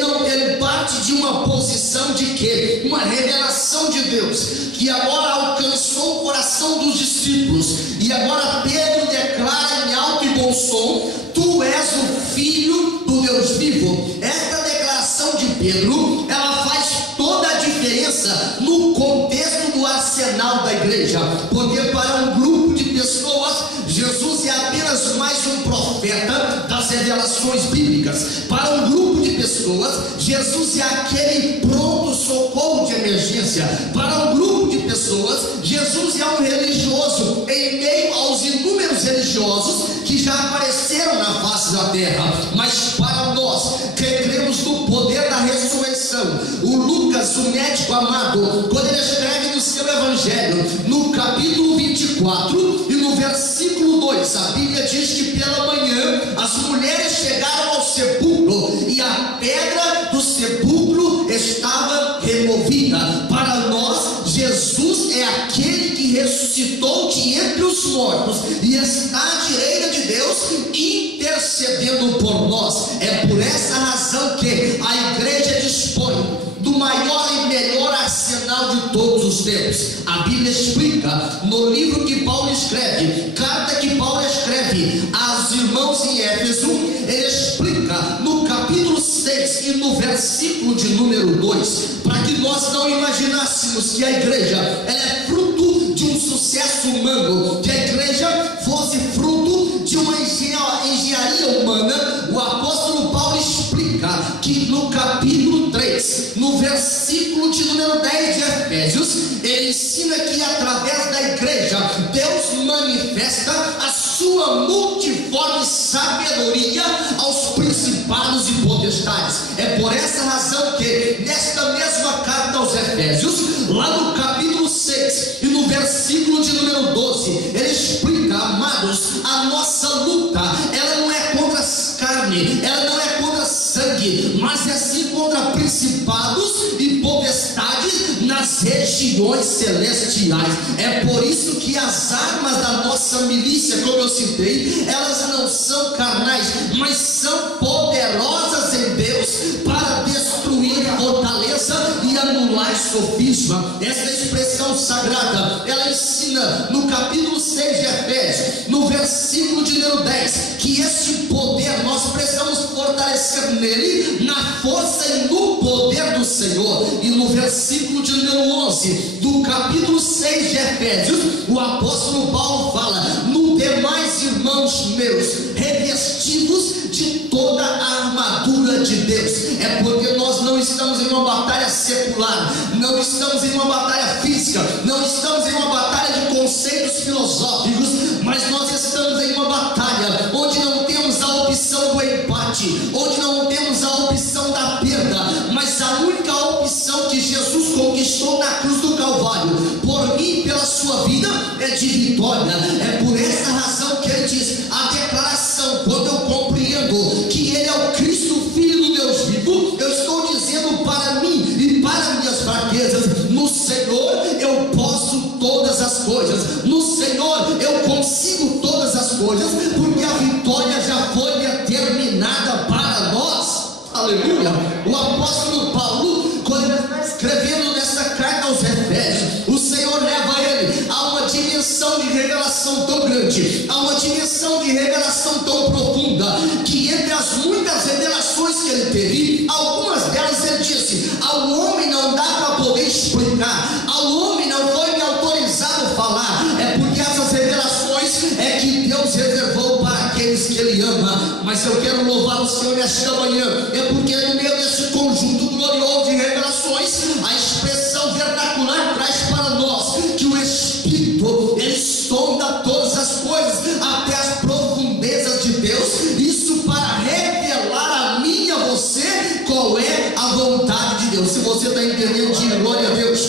parte de uma posição de quê? Uma revelação de Deus, que agora alcançou o coração dos discípulos, e agora Pedro declara em alto e bom som: tu és o Filho do Deus vivo. Esta declaração de Pedro, ela faz toda a diferença no contexto do arsenal da igreja, porque para um grupo de pessoas, Jesus é apenas mais um profeta das revelações bíblicas. Para um grupo de pessoas, Jesus é aquele pronto-socorro de emergência. Para um grupo de pessoas, Jesus é um religioso em meio aos inúmeros religiosos que já apareceram na face da terra. Mas para nós que cremos no poder da ressurreição, o Lucas, o médico amado, quando ele escreve no seu evangelho, no capítulo 24 e no versículo 2, a Bíblia diz que pela manhã as mulheres chegaram ao sepulcro e a pedra do sepulcro estava removida. Para nós, Jesus é aquele que ressuscitou de entre os mortos e está à direita de Deus intercedendo por nós. É por essa razão que a igreja dispõe do maior e melhor arsenal de todos os tempos. A Bíblia explica no livro que Paulo escreve, carta que Paulo escreve aos irmãos em Éfeso, ele explica no capítulo 6 e no versículo de número 2, para que nós não imaginássemos que a igreja ela é fruto de um sucesso humano, que a igreja fosse fruto de uma engenharia humana. O apóstolo Paulo explica que no capítulo 3, no versículo de número 10 de Efésios, ele ensina que através da igreja Deus manifesta a sua multiforme sabedoria aos principados e potestades. É por essa razão que nesta mesma carta aos Efésios, lá no capítulo 6 e no versículo de número 12, ele explica: amados, a nossa luta, ela não é contra a carne, ela não é contra sangue, mas é sim contra principados e potestades nas regiões celestiais. É por isso que as armas da nossa milícia, como eu citei, elas não são carnais, mas são poderosas em Deus para destruir a fortaleza e anular sofisma. Essa expressão sagrada, ela ensina no capítulo 6 de Efésios, no versículo de número 10, que este poder nós precisamos fortalecer nele, na força e no poder do Senhor. E no versículo de número 11 do capítulo 6 de Efésios, o apóstolo Paulo fala: no demais, irmãos meus, revestidos de toda a armadura de Deus. É porque nós não estamos em uma batalha secular, não estamos em uma batalha física, não estamos em uma batalha de conceitos filosóficos, mas nós estamos em uma batalha onde não temos a opção do empate, onde não temos a opção da perda, mas a única opção que Jesus conquistou na cruz do Calvário, por mim e pela sua vida, é de vitória. É por essa razão que ele diz: a declaração, quando eu compreendo que ele é o Cristo, Filho do Deus vivo, eu estou dizendo para mim e para minhas fraquezas: no Senhor eu posso todas as coisas, no Senhor eu consigo todas as coisas, porque a vitória já foi determinada para nós. Aleluia! O apóstolo Paulo, quando ele está escrevendo nessa carta aos Efésios, o Senhor leva ele a uma dimensão de revelação tão grande, a uma dimensão de revelação tão profunda, que entre as muitas revelações que ele teve, algumas delas ele disse: ao homem não dá para poder explicar, ao homem não foi me autorizado falar. É porque essas revelações é que Deus reservou para aqueles que ele ama. Mas eu quero louvar o Senhor nesta manhã, é porque no meio desse conjunto glorioso de revelações, a expressão vernacular traz para nós que o Espírito, ele sonda todas as coisas, até as profundezas de Deus, isso para revelar a mim e a você qual é a vontade de Deus. Se você está entendendo, diga glória a Deus.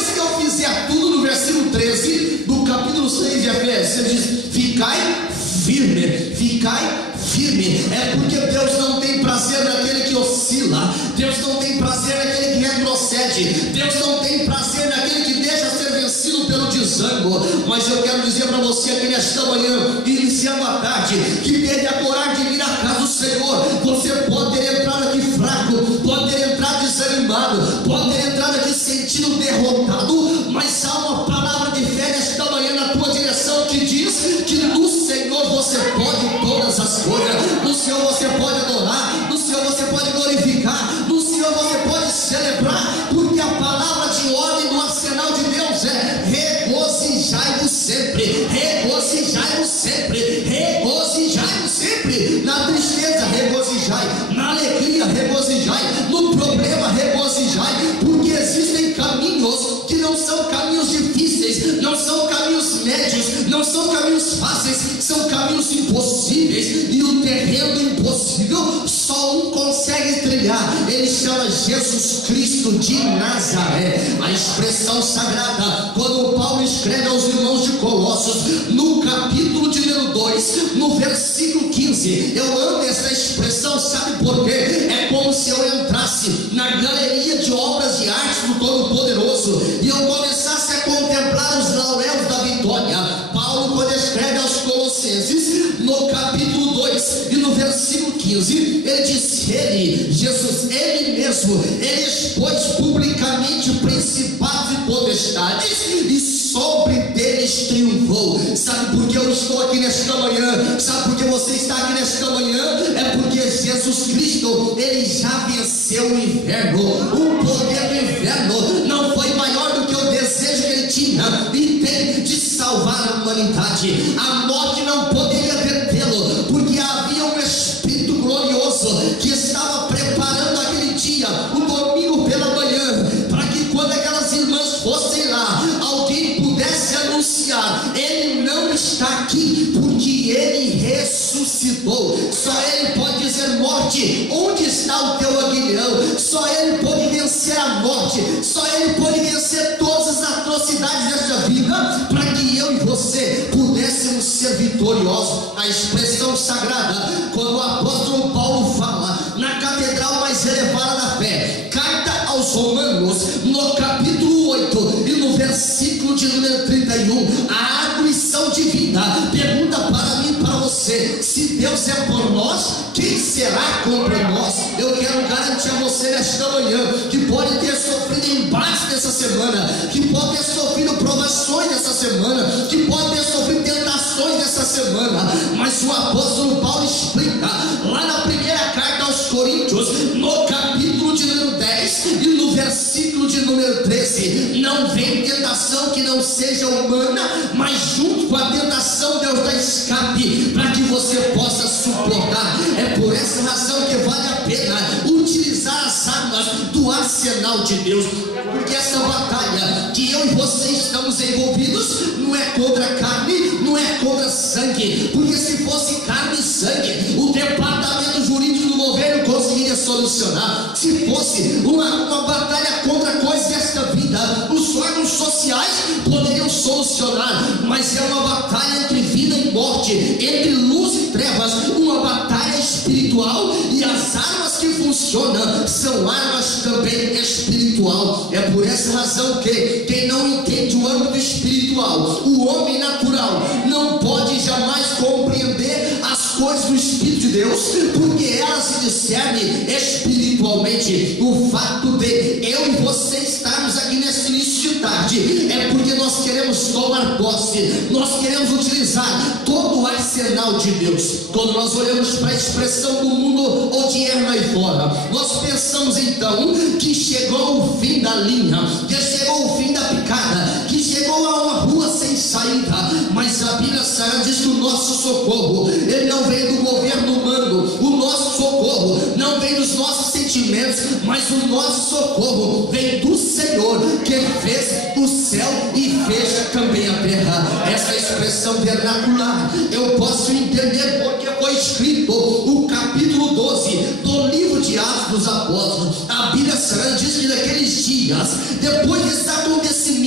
depois que eu fizer tudo, no versículo 13 do capítulo 6 de Efésios, ele diz: ficai firme, ficai firme. É porque Deus não tem prazer naquele que oscila, Deus não tem prazer naquele que retrocede, Deus não tem prazer naquele que deixa ser vencido pelo desânimo. Mas eu quero dizer para você aqui nesta manhã, iniciando a tarde, que teve a coragem de vir à casa do Senhor. Você pode ter entrado aqui fraco, pode ter entrado desanimado, pode ter entrado aqui sentindo derrotado, mas há uma palavra de fé nesta manhã na tua direção que diz que no Senhor você pode todas as coisas, no Senhor você pode adorar, no Senhor você pode glorificar, no Senhor você pode celebrar, porque a palavra de ordem do arsenal de Deus é: regozijai-vos sempre, regozijai-vos sempre, regozijai-vos sempre. Na tristeza, regozijai; na alegria, regozijai; no problema, regozijai, porque existem caminhos que não são caminhos difíceis, não são caminhos médios, não são caminhos fáceis, são caminhos impossíveis, e o terreno impossível só um consegue trilhar. Ele chama Jesus Cristo de Nazaré. A expressão sagrada, quando Paulo escreve aos irmãos de Colossos, no capítulo de número 2, no versículo 15, eu amo essa expressão, sabe por quê? É como se eu entrasse na galeria de obras de arte do Todo-Poderoso e eu começasse a contemplar os lauréus da vitória. Paulo, quando escreve aos Colossenses, no capítulo 2 e no versículo 15, ele diz: ele, Jesus, ele mesmo, ele expôs publicamente principados e potestades e sobre deles triunfou. Sabe por que eu estou aqui nesta manhã? Sabe por que você está aqui nesta manhã? É porque Jesus Cristo, ele já venceu o inferno. O poder do inferno não foi maior do que o desejo que ele tinha e tem de salvar a humanidade. A morte não poderia detê-lo, porque havia um Espírito glorioso que estava preparando aquele dia, o domingo pela manhã, para que quando aquelas irmãs fossem lá, alguém pudesse anunciar: ele não está aqui, porque ele ressuscitou. Só ele pode dizer: morte, onde está o teu aguilhão? Só ele pode vencer a morte, só ele pode vencer todas as atrocidades desta vida, para que eu e você pudéssemos ser vitoriosos. A expressão sagrada, quando o apóstolo Paulo fala na catedral mais elevada da fé, carta aos Romanos, no capítulo 8 e no versículo de número 31, a arguição divina pergunta para mim e para você: se Deus é por nós, quem será contra nós? Eu quero garantir a você nesta manhã, que pode ter sofrido embates nessa semana, que pode ter sofrido provações nessa semana, que pode ter sofrido tentações nessa semana, mas o apóstolo Paulo explica lá na primeira carta aos Coríntios, no capítulo de número 10 e no versículo de número 13: não vem tentação que não seja humana, mas junto com a tentação Deus dá escape para que você possa suportar. É por essa razão que vale a pena utilizar as armas do arsenal de Deus, porque essa batalha que eu e você estamos envolvidos não é contra carne, não é contra sangue, porque se fosse carne e sangue, o departamento jurídico do governo conseguiria solucionar. Se fosse uma batalha contra coisas desta vida, os órgãos sociais poderiam solucionar, mas é uma batalha entre vida e morte, entre luz e trevas, uma batalha espiritual, e as armas que funcionam são armas também espiritual. É por essa razão que quem não entende o âmbito espiritual, o homem natural, não pode jamais compreender as coisas do Espírito de Deus, porque elas se discernem espiritualmente. O fato de eu e você estarmos aqui nesse início de tarde é porque nós queremos tomar posse, nós queremos utilizar todo o arsenal de Deus. Quando nós olhamos para a expressão do mundo odierno aí fora, nós pensamos então que chegou o fim da linha, que chegou o fim da picada, que chegou a uma rua sem saída. Mas a Bíblia Sagrada diz que o nosso socorro, ele não vem do governo humano, o nosso socorro não vem dos nossos sentimentos, mas o nosso socorro vem do Senhor, que fez o céu e fez também a terra. Essa expressão vernacular eu posso entender porque foi escrito o capítulo 12 do livro de Atos dos Apóstolos. A Bíblia Sagrada diz que naqueles dias, depois desse acontecimento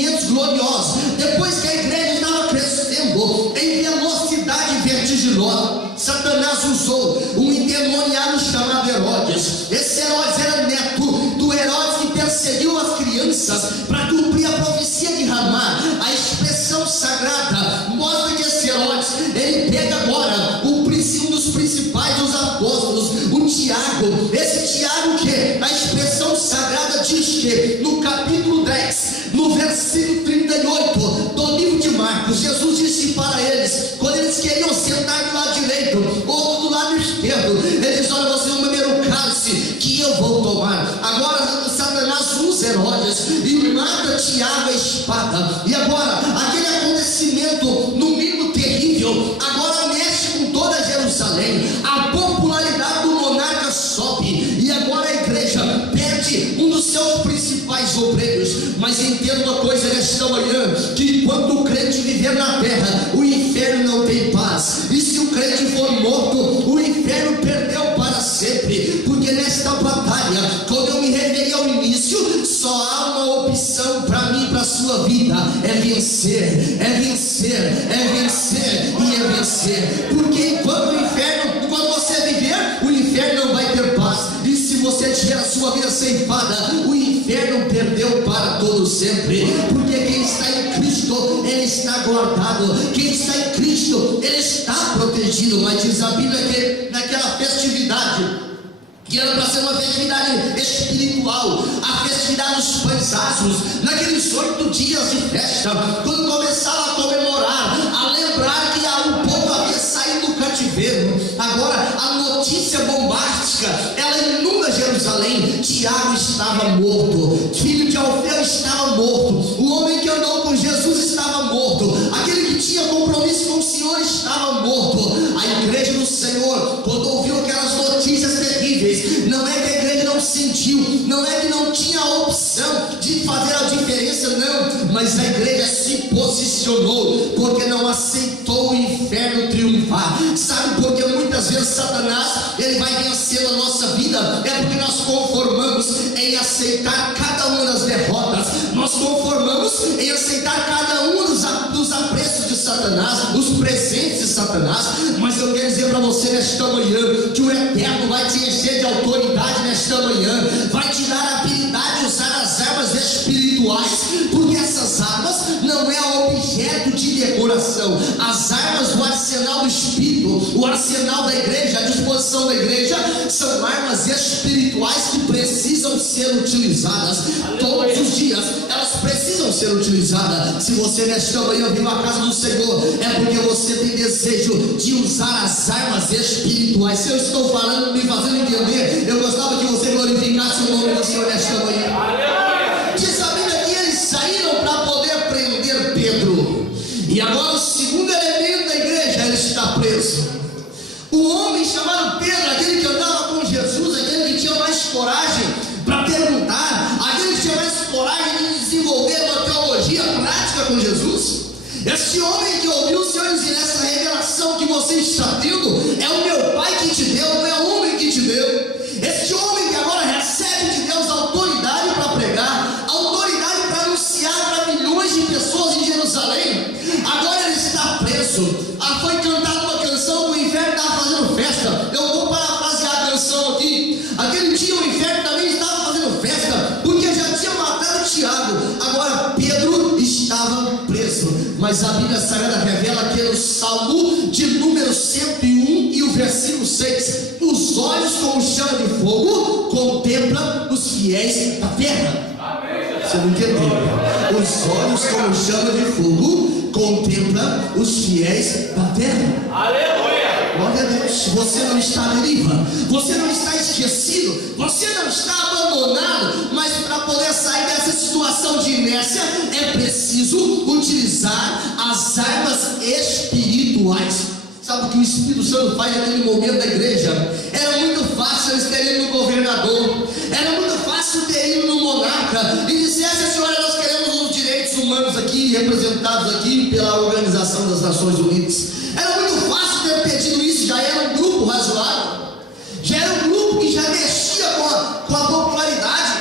No versículo 38 do livro de Marcos, Jesus disse para eles, quando eles queriam sentar do lado direito ou do lado esquerdo, ele disse: olha, vocês vão beber o cálice que eu vou tomar. Agora Satanás usa Herodes e mata Tiago a espada. E agora, aquele acontecimento, no mínimo terrível, agora mexe com toda Jerusalém. A popularidade do monarca sobe, e agora a igreja perde um dos seus principais obreiros. Mas entenda uma coisa nesta manhã, que enquanto o crente viver na terra, o inferno não tem paz. E se o crente for morto, o inferno perdeu para sempre. Porque nesta batalha, quando eu me revelei ao início, só há uma opção para mim, para a sua vida: é vencer, é vencer, é vencer e é vencer. Porque enquanto o inferno, quando você viver, o inferno não vai ter paz. E se você tiver a sua vida ceifada, o inferno perdeu para todo sempre. Porque quem está em Cristo, ele está guardado. Quem está em Cristo, ele está protegido. Mas diz a Bíblia que naquela festividade, que era para ser uma festividade espiritual, a festividade dos pães asmos, naqueles 8 dias de festa, quando começava a comemorar, a lembrar que o povo havia saído do cativeiro, agora a notícia bombástica, ela inunda Jerusalém: Tiago estava morto, filho de Alfeu estava morto, o homem que andou com Jesus estava morto, aquele que tinha compromisso com o Senhor estava morto. A igreja do Senhor, quando ouviu aquelas notícias terríveis, não é que a igreja não sentiu, não é que não tinha a opção de fazer a diferença, não, mas a igreja se posicionou, porque não aceitou o inferno triunfar. Sabe por que muitas vezes Satanás, ele vai vencendo a nossa vida? É porque nós conformamos em aceitar cada uma das derrotas, nós conformamos em aceitar cada um dos apreços de Satanás, os presentes de Satanás. Mas eu quero dizer para você nesta manhã, que o Eterno vai te encher de autoridade nesta manhã, vai te dar a habilidade de usar as armas espirituais, porque essas armas não é objeto de decoração. As armas do arsenal do Espírito, o arsenal da igreja, a disposição da igreja, são armas espirituais que precisam ser utilizadas todos os dias. Elas precisam ser utilizadas. Se você nesta manhã viu a casa do Senhor, é porque você tem desejo de usar as armas espirituais. Se eu estou falando, me fazendo entender, eu gostava que você glorificasse o nome do Senhor nesta manhã. Diz a Bíblia que eles saíram para poder prender Pedro, e agora o segundo elemento da igreja, ele está preso. O homem chamado Pedro, aquele que andava com Jesus, aquele que tinha mais coragem para perguntar, aquele que tinha mais coragem de desenvolver uma teologia prática com Jesus. Esse homem que ouviu o Senhor dizer: essa revelação que você está tendo, é o meu Pai que te deu, não é o homem que te deu. Este homem que agora recebe de Deus autoridade para pregar, autoridade para anunciar para milhões de pessoas em Jerusalém, agora ele está preso. Foi cantada uma canção, o inferno estava fazendo festa. Eu vou parafrasear a canção aqui. Aquele dia o inferno também estava fazendo festa, porque já tinha matado Tiago. Agora Pedro estava preso. Mas a Bíblia Sagrada revela que no Salmo de número 101 e o versículo 6, os olhos como chama de fogo contemplam os fiéis da terra. Você não entendeu? Os olhos como chama de fogo contemplam os fiéis da terra. Aleluia! Glória a Deus. Você não está à deriva, você não está esquecido, você não está abandonado. Mas para poder sair dessa situação de inércia, é preciso utilizar as armas espirituais. Sabe o que o Espírito Santo faz naquele momento da igreja? Era muito fácil eles terem ido no governador, era muito fácil ter ido no monarca e dissesse assim: olha, nós queremos os direitos humanos aqui, representados aqui pela Organização das Nações Unidas. Era muito fácil ter pedido isso, já era um grupo razoável, já era um grupo que já mexia com a popularidade.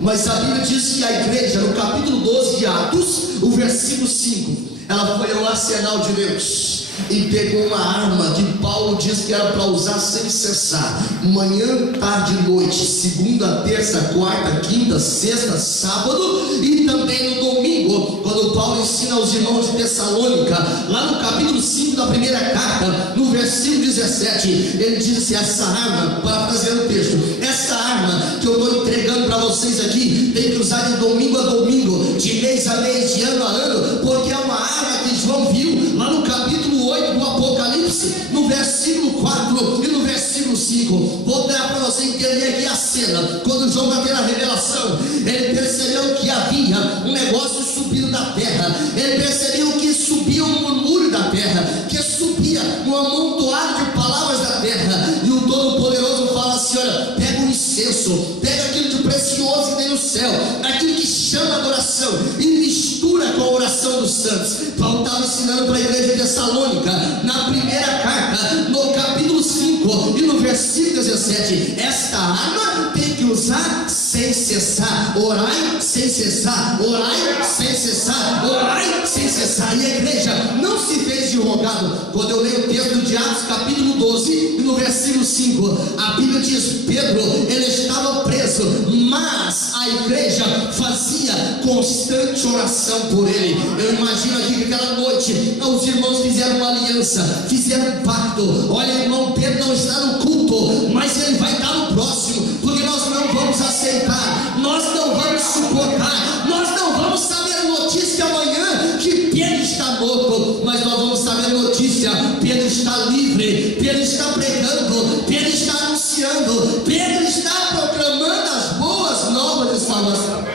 Mas a Bíblia diz que a igreja, no capítulo 12 de Atos, o versículo 5, ela foi ao arsenal de Deus e pegou uma arma que Paulo diz que era para usar sem cessar, manhã, tarde e noite, segunda, terça, quarta, quinta, sexta, sábado e também no domingo. Quando Paulo assim aos irmãos de Tessalônica, lá no capítulo 5 da primeira carta, no versículo 17, ele diz assim: essa arma, parafraseando o texto, essa arma que eu estou entregando para vocês aqui, tem que usar de domingo a domingo, de mês a mês, de ano a ano, porque é uma arma que João viu lá no capítulo 8 do Apocalipse, no versículo 4 e no versículo 5. Vou dar para você entender aqui a cena. Quando João vai ter a revelação, ele percebeu que havia um negócio subindo da terra, ele percebeu que subia um murmúrio da terra, que subia um amontoado de palavras da terra, e o Todo-Poderoso fala assim: olha, pega o incenso, pega aquilo de precioso que tem no céu, aquilo que chama adoração, e mistura com a oração dos santos. Paulo estava ensinando para a igreja de Tessalônica, na primeira carta, no capítulo 5 e no versículo 17, esta arma tem que usar sem cessar, orai sem cessar, orai sem cessar, orai sem cessar. E a igreja não se fez de rogado. Quando eu leio o texto de Atos capítulo 12 e no versículo 5, a Bíblia diz: Pedro, ele estava preso, mas a igreja fazia constante oração por ele. Eu imagino aqui que aquela noite os irmãos fizeram uma aliança, fizeram um pacto. Olha, irmão, Pedro não está no culto, mas ele vai estar no próximo, porque nós não vamos aceitar, nós não vamos suportar, nós não vamos saber a notícia amanhã que Pedro está morto, mas nós vamos saber a notícia: Pedro está livre, Pedro está pregando, Pedro está anunciando, Pedro está proclamando as boas novas de salvação.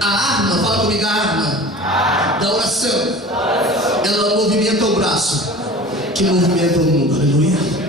A arma, fala comigo, a arma da oração, ela movimenta o braço que movimenta o mundo. Aleluia.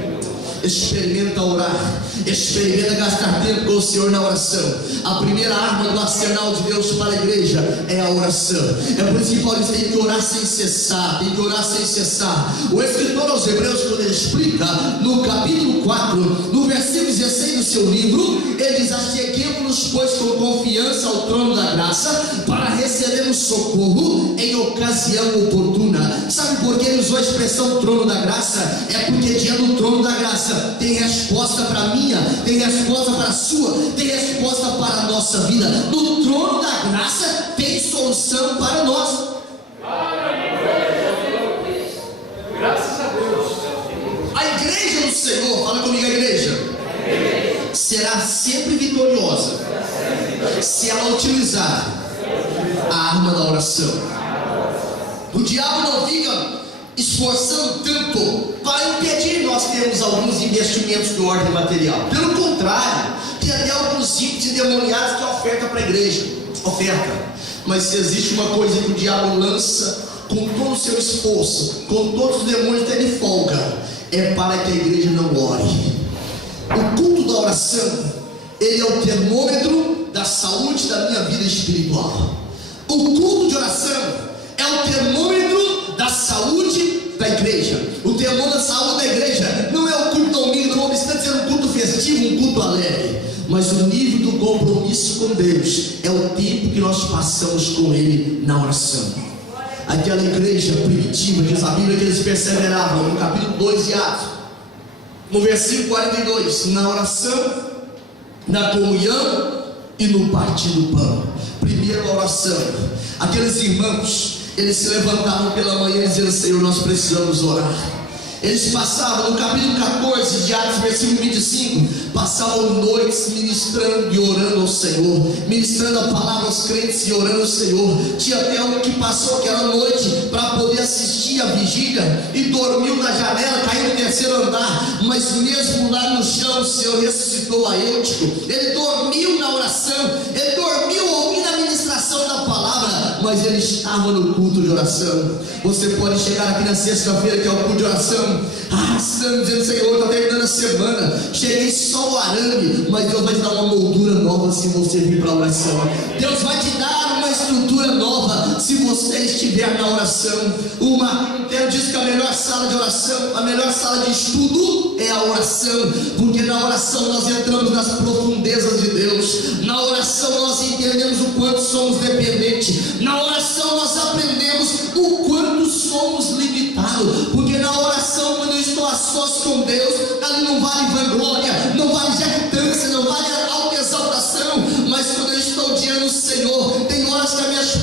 Experimenta orar, experimenta gastar tempo com o Senhor na oração. A primeira arma do arsenal de Deus para a igreja é a oração. É por isso que Paulo diz: tem que orar sem cessar, tem que orar sem cessar. O escritor aos Hebreus, quando ele explica no capítulo 4, no versículo 16 do seu livro, ele diz: acheguemo-nos, pois, com confiança ao trono da graça, para recebermos socorro em ocasião oportuna. Sabe por que ele usou a expressão trono da graça? É porque diante do trono da graça tem resposta para a minha, tem resposta para a sua, tem resposta para a nossa vida. No trono da graça tem solução para nós. Graças a Deus. A igreja do Senhor, fala comigo, a igreja será sempre vitoriosa se ela utilizar a arma da oração. O diabo não fica esforçando tanto para impedir nós termos alguns investimentos de ordem material. Pelo contrário, tem até alguns ímpios endemoniados que ofertam para a igreja. Oferta. Mas se existe uma coisa que o diabo lança com todo o seu esforço, com todos os demônios tendo folga, é para que a igreja não ore. O culto da oração, ele é o termômetro da saúde da minha vida espiritual. O culto de oração é o termômetro da saúde da igreja. O termômetro da saúde da igreja não é o culto domingo, não obstante ser um culto festivo, um culto alegre, mas o nível do compromisso com Deus é o tempo que nós passamos com Ele na oração. Aquela igreja primitiva, diz a Bíblia que eles perseveravam, no capítulo 2 de Atos, no versículo 42, na oração, na comunhão e no partir do pão. Primeiro a oração. Aqueles irmãos, eles se levantavam pela manhã dizendo: Senhor, nós precisamos orar. Eles passavam, no capítulo 14 de Atos, versículo 25, passavam noites ministrando e orando ao Senhor, ministrando a palavra aos crentes e orando ao Senhor. Tinha até um que passou aquela noite para poder assistir a vigília e dormiu na janela, caiu no terceiro andar, mas mesmo lá no chão o Senhor ressuscitou a Eutico. Ele dormiu na oração, ele dormiu ouvindo a ministração da palavra, mas ele estava no culto de oração. Você pode chegar aqui na sexta-feira, que é o culto de oração, arrastando, dizendo: Senhor, está terminando a semana, cheguei só o arame, mas Deus vai te dar uma moldura nova se você vir para a oração. Deus vai te dar uma estrutura nova se você estiver na oração. O texto diz que a melhor sala de oração, a melhor sala de estudo é a oração, porque na oração nós entramos nas profundezas de Deus. Na oração nós entendemos o quanto somos dependentes. Na oração nós aprendemos o quanto somos limitados, porque na oração, quando eu estou a sós com Deus, ali não vale vanglória, não vale jactância, não vale autoexaltação, mas quando eu estou diante do Senhor, tem horas que as minhas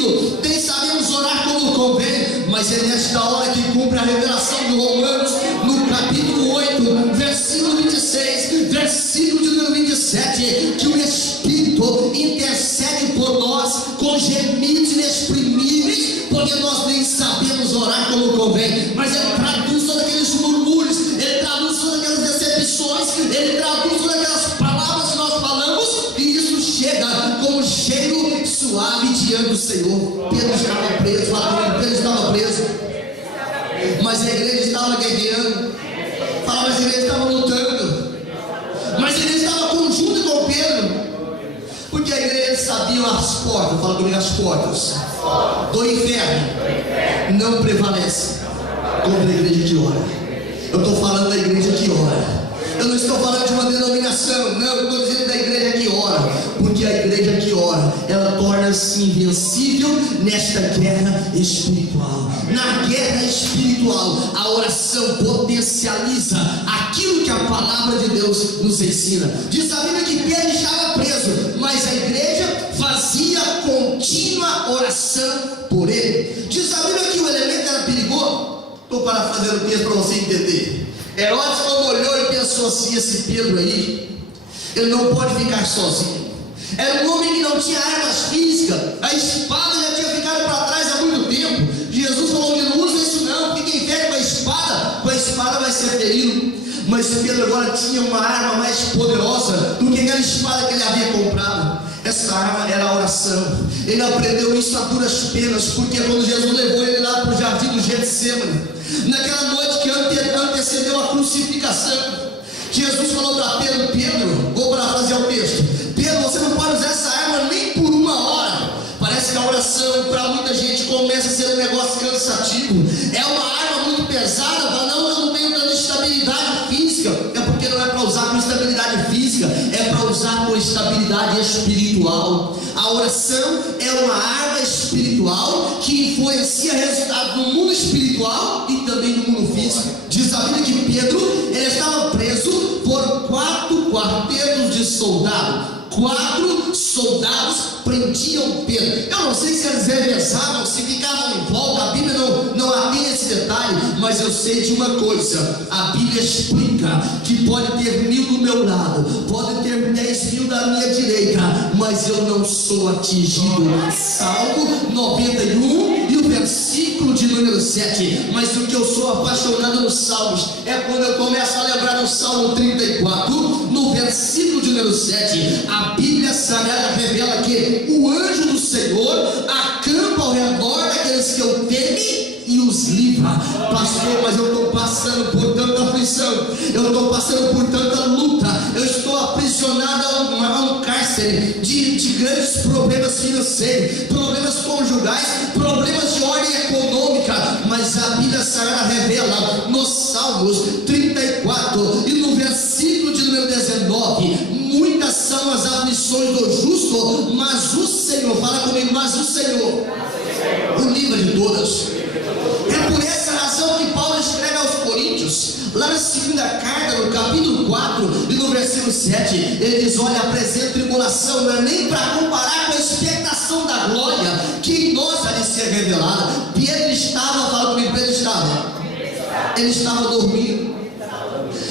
ensino, nem sabemos orar como convém, mas é nesta hora que cumpre a revelação de Romanos, no capítulo 8, versículo 26, versículo de número 27, que o Espírito intercede por nós com gemidos inexprimíveis, porque nós nem sabemos orar como convém, mas Ele traduz todos aqueles murmúrios, Ele traduz todas aquelas decepções, Ele traduz todas aquelas palavras que nós falamos, e isso chega como cheiro suave diante do Senhor. Pedro estava preso, fala comigo, Pedro estava preso, mas a igreja estava guerreando, fala, mas a igreja estava lutando, mas a igreja estava conjunta com Pedro, porque a igreja sabia as portas, fala comigo, as portas do inferno não prevalecem contra a igreja que ora. Eu estou falando da igreja que ora. Eu não estou falando de uma denominação, não, eu estou dizendo da igreja que ora, porque a igreja que ora, ela torna-se invencível nesta guerra espiritual. Na guerra espiritual, a oração potencializa aquilo que a palavra de Deus nos ensina. Diz a Bíblia que Pedro estava preso, mas a igreja fazia contínua oração por ele. Diz a Bíblia que o elemento era perigoso. Estou parafraseando o texto para você entender. Herodes, quando olhou e pensou assim, esse Pedro aí, ele não pode ficar sozinho. Era um homem que não tinha armas físicas, a espada já tinha ficado para trás há muito tempo. Jesus falou que não usa isso não, fique em pé com a espada vai ser ferido. Mas Pedro agora tinha uma arma mais poderosa do que aquela espada que ele havia comprado. Essa arma era a oração. Ele aprendeu isso a duras penas, porque quando Jesus levou ele lá para o jardim do Getsêmani, naquela noite que antecedeu a crucificação, Jesus falou para Pedro, Pedro, vou parafrasear o texto, Pedro, você não pode usar essa arma nem por uma hora. Parece que a oração para muita gente começa a ser um negócio cansativo, é uma arma muito pesada, mas não, eu não tenho tanta estabilidade física. É porque não é para usar com estabilidade física, é para usar com estabilidade espiritual. A oração é uma arma espiritual que influencia resultados no mundo espiritual e também no mundo físico. Diz a Bíblia que Pedro, ele estava preso por 4 quartetos de soldado. 4 soldados prendiam Pedro. Eu não sei se eles revezavam, se ficavam em volta, a Bíblia não atém esse detalhe, mas eu sei de uma coisa: a Bíblia explica que pode ter 1000 do meu lado, pode ter 10.000 da minha direita, mas eu não sou atingido. Salmo 91 e o versículo de número 7. Mas o que eu sou apaixonado nos Salmos é quando eu começo a lembrar no Salmo 34, no versículo de número 7, a Bíblia Sagrada revela que o anjo do Senhor acampa ao redor daqueles que o temem e os livra. Pastor, mas eu estou passando por tanta aflição, eu estou passando por tanta luta, eu estou aprisionado a um cárcere de grandes problemas financeiros, problemas conjugais, problemas de ordem econômica. Mas a Bíblia Sagrada revela nos Salmos 34 e no versículo de número 19: muitas são as aflições do justo, mas o Senhor, fala comigo, mas o Senhor o livra de todas. É por essa razão que Paulo escreve aos Coríntios, lá na segunda carta, no capítulo 4 e no versículo 7, ele diz: olha, a presente tribulação não é nem para comparar com a expectação da glória que em nós há de ser revelada. Pedro estava, fala comigo, Pedro estava, ele estava dormindo.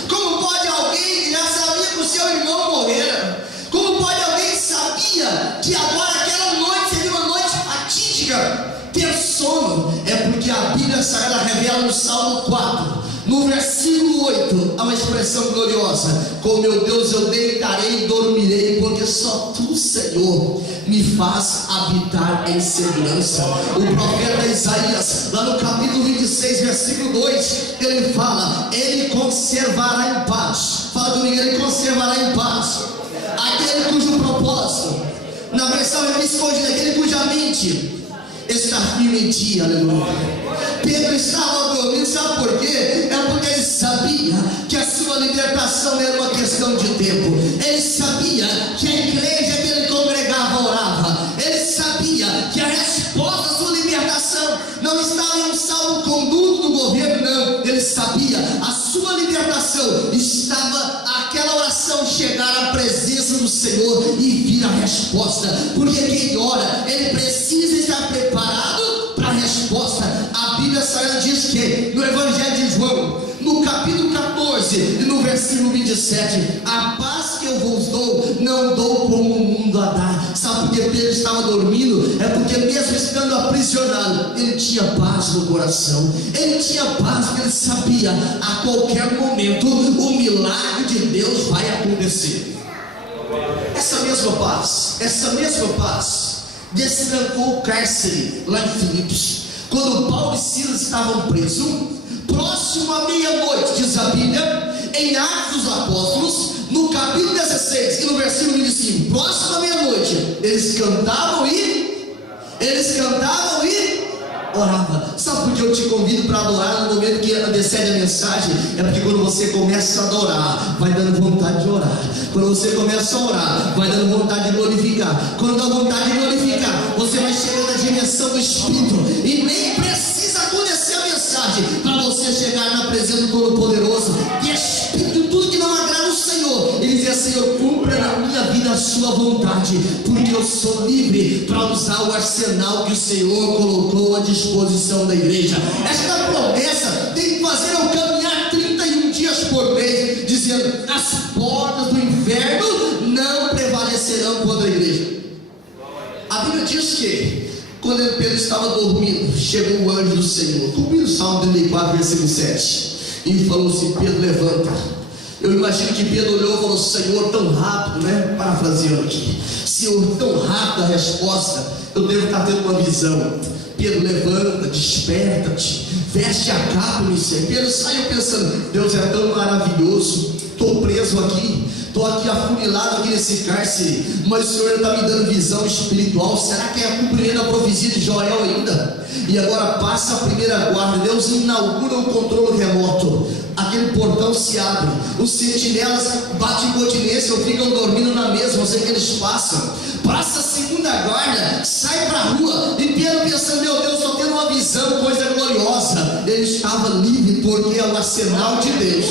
Como pode alguém que já sabia que o seu irmão morrera, como pode alguém que sabia que agora aquela noite seria uma noite fatídica, ter sono? É porque a Bíblia Sagrada revela no Salmo 4, no versículo 8, há uma expressão gloriosa: com meu Deus eu deitarei e dormirei, porque só tu, Senhor, me faz habitar em segurança. O profeta Isaías, lá no capítulo 26, versículo 2, ele fala: ele conservará em paz. Fala comigo, ele conservará em paz aquele cujo propósito, na versão revista hoje, aquele cuja mente está firme em ti, aleluia. Pedro estava dormindo, sabe por quê? É porque ele sabia que a sua libertação era uma questão de tempo. Ele sabia que a igreja que ele congregava orava. Ele sabia que a resposta à sua libertação não estava em um salvo-conduto do governo, não. Ele sabia, a sua libertação estava aquela oração chegar à presença do Senhor e vir a resposta. Porque quem ora, ele precisa estar preparado 27, a paz que eu vos dou, não dou como o mundo a dá. Sabe por que Pedro estava dormindo? É porque mesmo estando aprisionado, ele tinha paz no coração, ele tinha paz porque ele sabia, a qualquer momento, o milagre de Deus vai acontecer. Essa mesma paz, destrancou o cárcere lá em Filipos. Quando Paulo e Silas estavam presos, próximo à meia-noite, diz a Bíblia, em Atos dos Apóstolos, no capítulo 16 e no versículo 25, próximo à meia-noite, eles cantavam e oravam. Sabe por que eu te convido para adorar no momento que antecede a mensagem? É porque quando você começa a adorar, vai dando vontade de orar. Quando você começa a orar, vai dando vontade de glorificar. Quando dá vontade de glorificar, você vai chegando na dimensão do Espírito, e nem precisa acontecer a mensagem para você chegar na presença do Todo-Poderoso, e Espírito, tudo que não agrada o Senhor, ele diz: Senhor, cumpra na minha vida a sua vontade, porque eu sou livre para usar o arsenal que o Senhor colocou à disposição da igreja. Esta promessa tem que fazer eu caminhar 31 dias por mês, dizendo: as portas do inferno não prevalecerão contra a igreja. A Bíblia diz que quando Pedro estava dormindo, chegou o anjo do Senhor, cumprindo o Salmo 34, versículo 7, e falou assim: Pedro, levanta. Eu imagino que Pedro olhou e falou: Senhor, tão rápido, né? Parafraseando aqui, Senhor, tão rápido a resposta, eu devo estar tendo uma visão. Pedro, levanta, desperta-te, veste a capa, Senhor. Pedro saiu pensando: Deus é tão maravilhoso, estou preso aqui, estou aqui afunilado aqui nesse cárcere, mas o Senhor está me dando visão espiritual. Será que é cumprimento a profecia de Joel ainda? E agora passa a primeira guarda, Deus inaugura o controle remoto, aquele portão se abre, os sentinelas batem continência ou ficam dormindo na mesa, não sei o que eles passam. Passa a segunda guarda, sai para a rua, e Pedro pensando: meu Deus, estou tendo uma visão, coisa gloriosa. Ele estava livre, porque é o arsenal de Deus.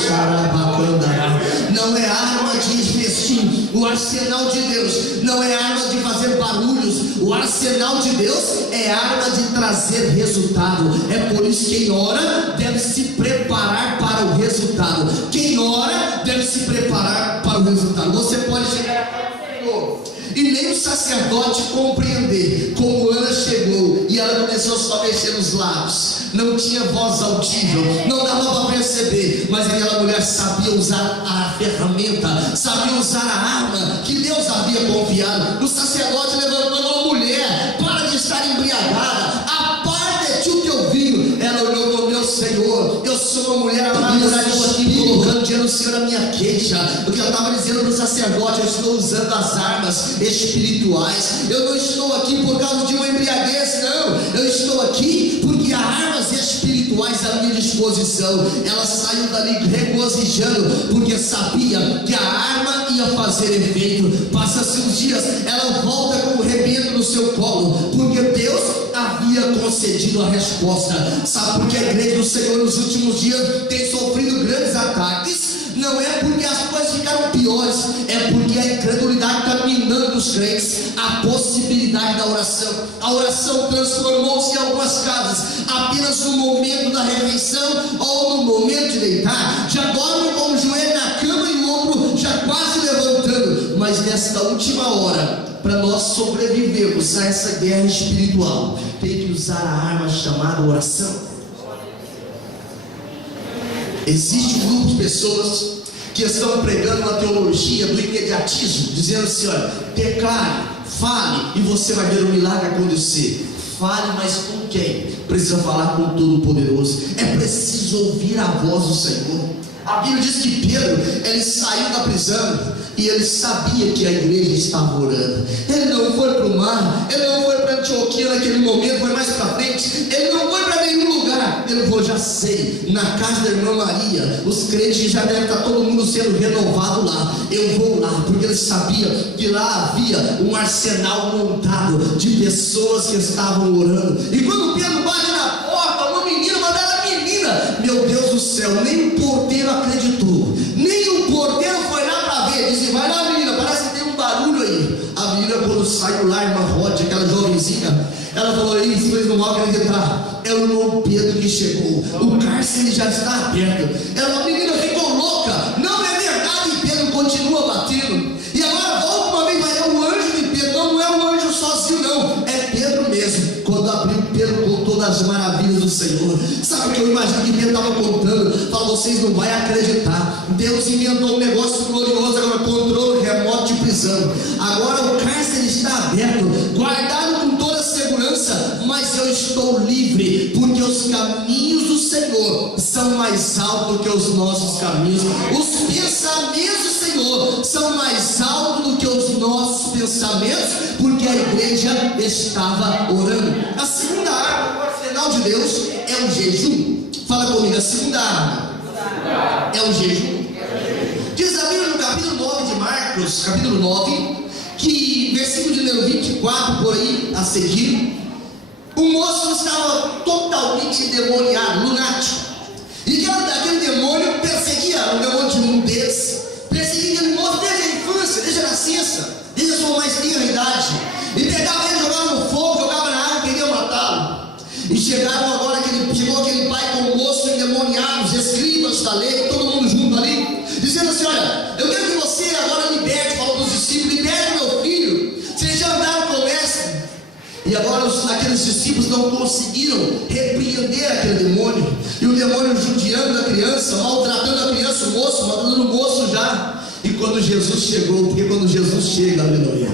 Não é arma de festim, o arsenal de Deus não é arma de fazer barulhos, o arsenal de Deus é arma de trazer resultado. É por isso que quem ora deve se preparar para o resultado. Quem ora deve se preparar para o resultado. Você pode chegar ao Senhor e nem o sacerdote compreender como Ana chegou e ela começou só a mexer nos lábios, não tinha voz audível, não dava para perceber, mas aquela mulher sabia usar a ferramenta, sabia usar a arma que Deus havia confiado. O sacerdote levantou: uma mulher, para de estar embriagada, aparta-te o teu vinho. Ela olhou para o meu Senhor: eu sou uma mulher amada, estou aqui colocando diante do Senhor a minha queixa. O que eu estava dizendo para o sacerdote: eu estou usando as armas espirituais, eu não estou aqui por causa de uma embriaguez, não, eu estou aqui porque há armas espirituais à minha disposição. Ela saiu dali regozijando, porque sabia que a arma ia fazer efeito. Passa-se uns dias, ela volta com o rebento no seu colo, porque Deus havia concedido a resposta. Sabe por que a igreja do Senhor nos últimos dias tem sofrido grandes ataques? Não é porque as coisas ficaram piores, é porque a incredulidade está minando os crentes a possibilidade da oração. A oração transformou-se em algumas casas apenas no momento da refeição ou no momento de deitar. Já dorme com o joelho na cama e o ombro já quase levantando. Mas nesta última hora, para nós sobrevivermos a essa guerra espiritual, tem que usar a arma chamada oração. Existe um grupo de pessoas que estão pregando uma teologia do imediatismo, dizendo assim: olha, declare, fale e você vai ver o milagre acontecer. Fale, mas com quem? Precisa falar com o Todo-Poderoso. É preciso ouvir a voz do Senhor. A Bíblia diz que Pedro, ele saiu da prisão e ele sabia que a igreja estava orando. Ele não foi para o mar, ele não foi para Antioquia naquele momento, foi mais para frente. Ele não foi para nenhum lugar. Ele falou: já sei, na casa da irmã Maria, os crentes já devem estar todo mundo sendo renovado lá. Eu vou lá, porque ele sabia que lá havia um arsenal montado de pessoas que estavam orando. E quando Pedro bate na porta, uma menina, uma bela menina, meu Deus do céu, nem o porteiro acreditou, nem o porteiro foi lá para ver. Disse: vai lá, menina, parece que tem um barulho aí. A menina, quando saiu lá, a irmã Rod, aquela jovenzinha, ela falou: isso, eles não vão acreditar, é o irmão Pedro que chegou, o cárcere já está aberto. Ela, a menina ficou louca: não é verdade das maravilhas do Senhor. Sabe o que eu imagino que Pedro estava contando? Fala, vocês não vão acreditar. Deus inventou um negócio glorioso, agora controle remoto de prisão. Agora o cárcere está aberto, guardado com toda a segurança, mas eu estou livre, porque os caminhos do Senhor são mais altos que os nossos caminhos. Os pensamentos do Senhor são mais altos do que os nossos pensamentos, porque a igreja estava orando. A segunda arma, o arsenal de Deus, é o jejum. Fala comigo, a segunda arma é o jejum. Diz a Bíblia no capítulo 9 de Marcos, capítulo 9, que versículo de número 24 por aí a seguir, o moço estava totalmente endemoniado, lunático. E aquele demônio perseguia, um demônio de nudez, perseguia aquele moço desde a infância, desde a nascença, desde a sua mais tenra idade. E pegava ele, jogava no fogo, jogava na água, queria matá-lo. E chegou aquele pai com o moço endemoniado, os escribas da lei, todo mundo junto ali, dizendo assim: olha, eu quero que você agora liberte, falou para os discípulos, liberte meu filho, vocês já andaram com o mestre. E agora aqueles discípulos não conseguiram repreender aquele demônio, e o demônio judiando da criança, maltratando a criança, o moço, matando o moço já. E quando Jesus chegou, porque quando Jesus chega, aleluia,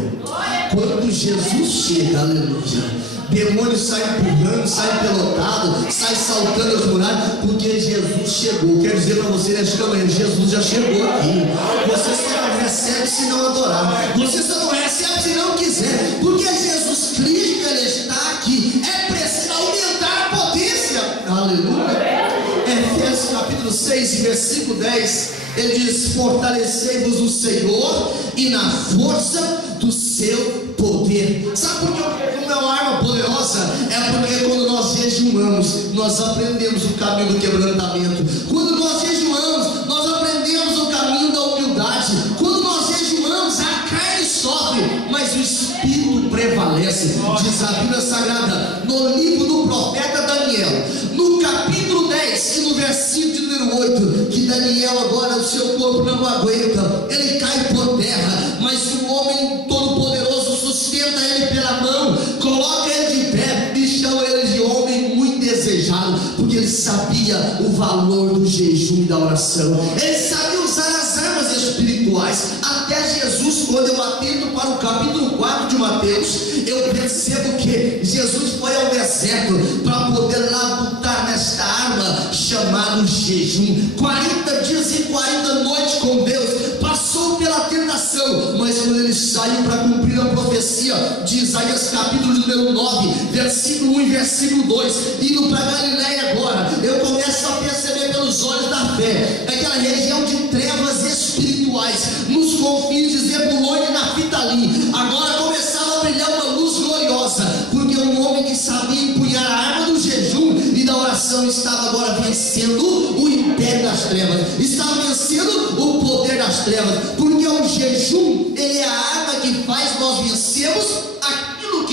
quando Jesus chega, aleluia, demônio sai empurrando, sai pelotado, sai saltando as muralhas, porque Jesus chegou. Quero dizer para você nesta manhã, Jesus já chegou aqui. Você só não recebe se não adorar, você só não recebe se não quiser, porque Jesus Cristo, Ele está aqui. É preciso aumentar a potência, aleluia. Efésios capítulo 6, versículo 10, ele diz: fortalecei-vos no Senhor e na força do seu poder. Sabe por que como é uma arma poderosa? É porque quando nós jejuamos, nós aprendemos o caminho do quebrantamento. Quando nós jejuamos, nós aprendemos o caminho da humildade. Quando nós jejuamos, a carne sofre, mas o Espírito prevalece. Diz a Bíblia Sagrada, no livro do profeta Daniel, no capítulo 10 e no versículo de número 8, que Daniel agora, o seu corpo não aguenta, ele cai por terra, mas o homem todo-poderoso sustenta ele pela mão, coloca ele de pé e chama ele de homem muito desejado, porque ele sabia o valor do jejum e da oração. Ele sabia usar as armas espirituais. Até Jesus, quando eu atento para o capítulo 4 de Mateus, eu percebo que Jesus foi ao deserto para poder labutar nesta arma chamada jejum. 40 dias e 40 noites com Deus, passou pela tentação, mas quando ele saiu para cumprir a profecia de Isaías capítulo número 9, versículo 1 e versículo 2, indo para Galileia agora, eu começo a perceber pelos olhos da fé, aquela região de trevas espirituais, nos confins de Zebulon e Naftali, agora começava a brilhar uma luz gloriosa, porque um homem que sabia empunhar a arma do jejum e da oração estava agora vencendo o império das trevas, estava vencendo o poder das trevas, porque o jejum, ele é a arma que faz nós vencermos aquilo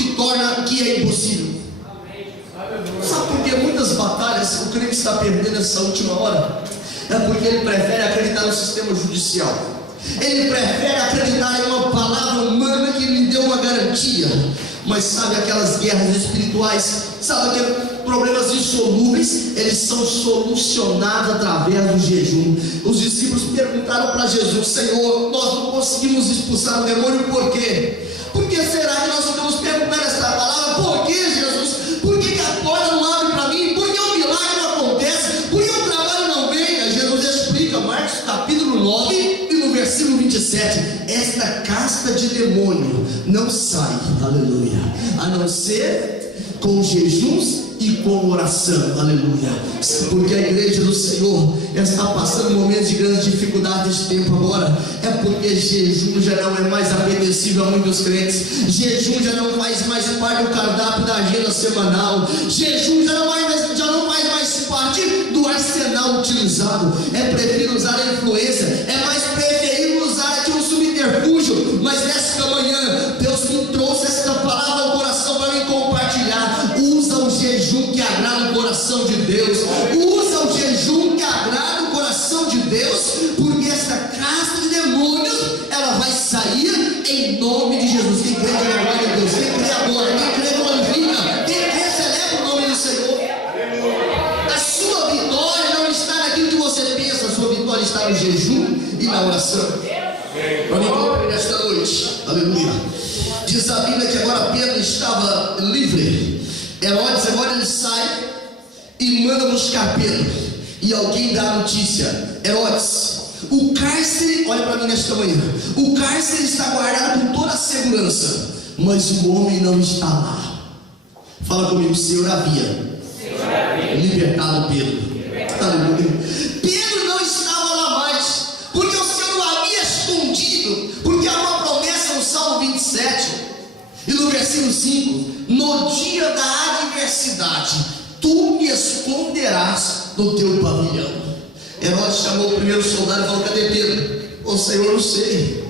que é impossível. Sabe por que muitas batalhas o crente está perdendo nessa última hora? É porque ele prefere acreditar no sistema judicial, ele prefere acreditar em uma palavra humana que lhe deu uma garantia. Mas sabe aquelas guerras espirituais, sabe aqueles problemas insolúveis, eles são solucionados através do jejum. Os discípulos perguntaram para Jesus: Senhor, nós não conseguimos expulsar o demônio, por quê? Por que será que nós ficamos perguntando essa palavra? Por que, Jesus? Por que a porta não abre para mim? Por que o milagre não acontece? Por que o trabalho não vem? Aí Jesus explica, Marcos capítulo 9 e no versículo 27, esta casta de demônio não sai, aleluia, a não ser com jejuns e com oração, aleluia. Porque a igreja do Senhor está passando momentos de grande dificuldade nesse tempo agora, é porque jejum já não é mais apetecível a muitos crentes, jejum já não faz mais parte do cardápio da agenda semanal, jejum já não faz mais parte do arsenal utilizado. É preferível usar a influência, é mais preferível usar aqui um subterfúgio. Mas nesta manhã Deus me trouxe esta palavra ao coração para me compartilhar. Usa o jejum que agrada o coração de Deus, usa o jejum que agrada o coração de Deus, porque esta casta de demônios, ela vai sair em nome de Jesus. Quem crê, diga glória a Deus. Quem crê, adora. Quem crê, glorifica. Quem crê, celebra o nome do Senhor. agora Pedro estava livre. Herodes agora ele sai e manda buscar Pedro. E alguém dá a notícia: Herodes, o cárcere, olha para mim nesta manhã, o cárcere está guardado com toda a segurança, mas o homem não está lá. Fala comigo: o Senhor havia libertado Pedro. Aleluia. Pedro não estava lá mais, porque o Senhor o havia escondido, porque há uma promessa no Salmo 27 e no versículo 5: no dia da adversidade tu me esconderás no teu pavilhão. Herodes chamou o primeiro soldado e falou: cadê Pedro? Ô Senhor, não sei,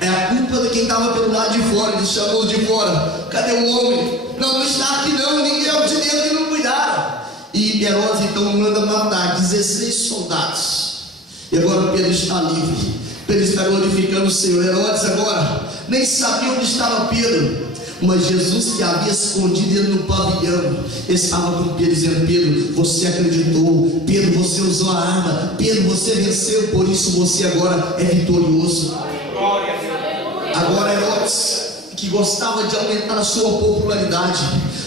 é a culpa de quem estava pelo lado de fora. Ele chamou de fora: cadê o homem? Não está aqui não, ninguém é o de dentro que não cuidaram. E Herodes então manda matar 16 soldados. E agora Pedro está livre. Pedro está glorificando o Senhor. Herodes agora nem sabia onde estava Pedro, mas Jesus, que havia escondido ele no pavilhão, estava com Pedro, dizendo: Pedro, você acreditou, Pedro, você usou a arma, Pedro, você venceu, por isso você agora é vitorioso. Agora Herodes, que gostava de aumentar a sua popularidade,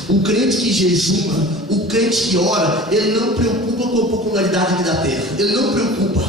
o crente que jejuma, o crente que ora, ele não preocupa com a popularidade aqui da terra. Ele não preocupa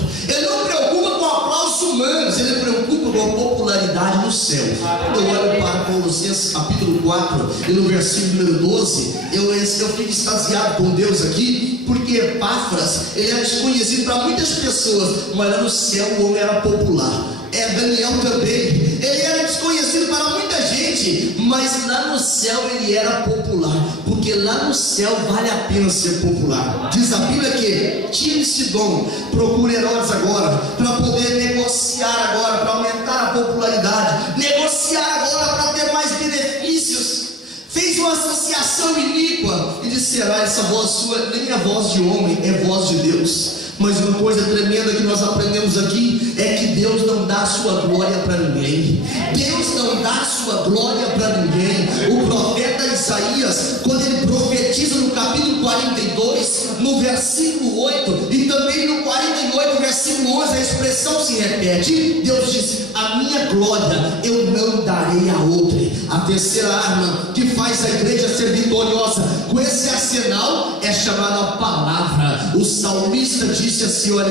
com aplausos humanos, ele preocupa com a popularidade no céu. Quando eu olho para Colossenses capítulo 4 e no versículo número 12, eu fico extasiado com Deus aqui, porque Epáfras, ele era desconhecido para muitas pessoas, mas lá no céu o homem era popular. Daniel também, ele era desconhecido para muita gente, mas lá no céu ele era popular, porque lá no céu vale a pena ser popular. Diz a Bíblia que tire esse dom, procure Herodes agora, para poder negociar agora, para aumentar a popularidade, negociar agora para ter mais benefícios. Fez uma associação iníqua e disse: será essa voz sua? Nem é voz de homem, é voz de Deus. Mas uma coisa tremenda que nós aprendemos aqui é que Deus não dá a sua glória para ninguém. Deus não dá a sua glória para ninguém. O profeta Isaías, quando ele profetiza no capítulo 42, no versículo 8, e também no 48, versículo 11, a expressão se repete. Deus diz: a minha glória eu não darei a outra. A terceira arma que faz a igreja ser vitoriosa com esse arsenal é chamada a palavra. O salmista disse assim: olha,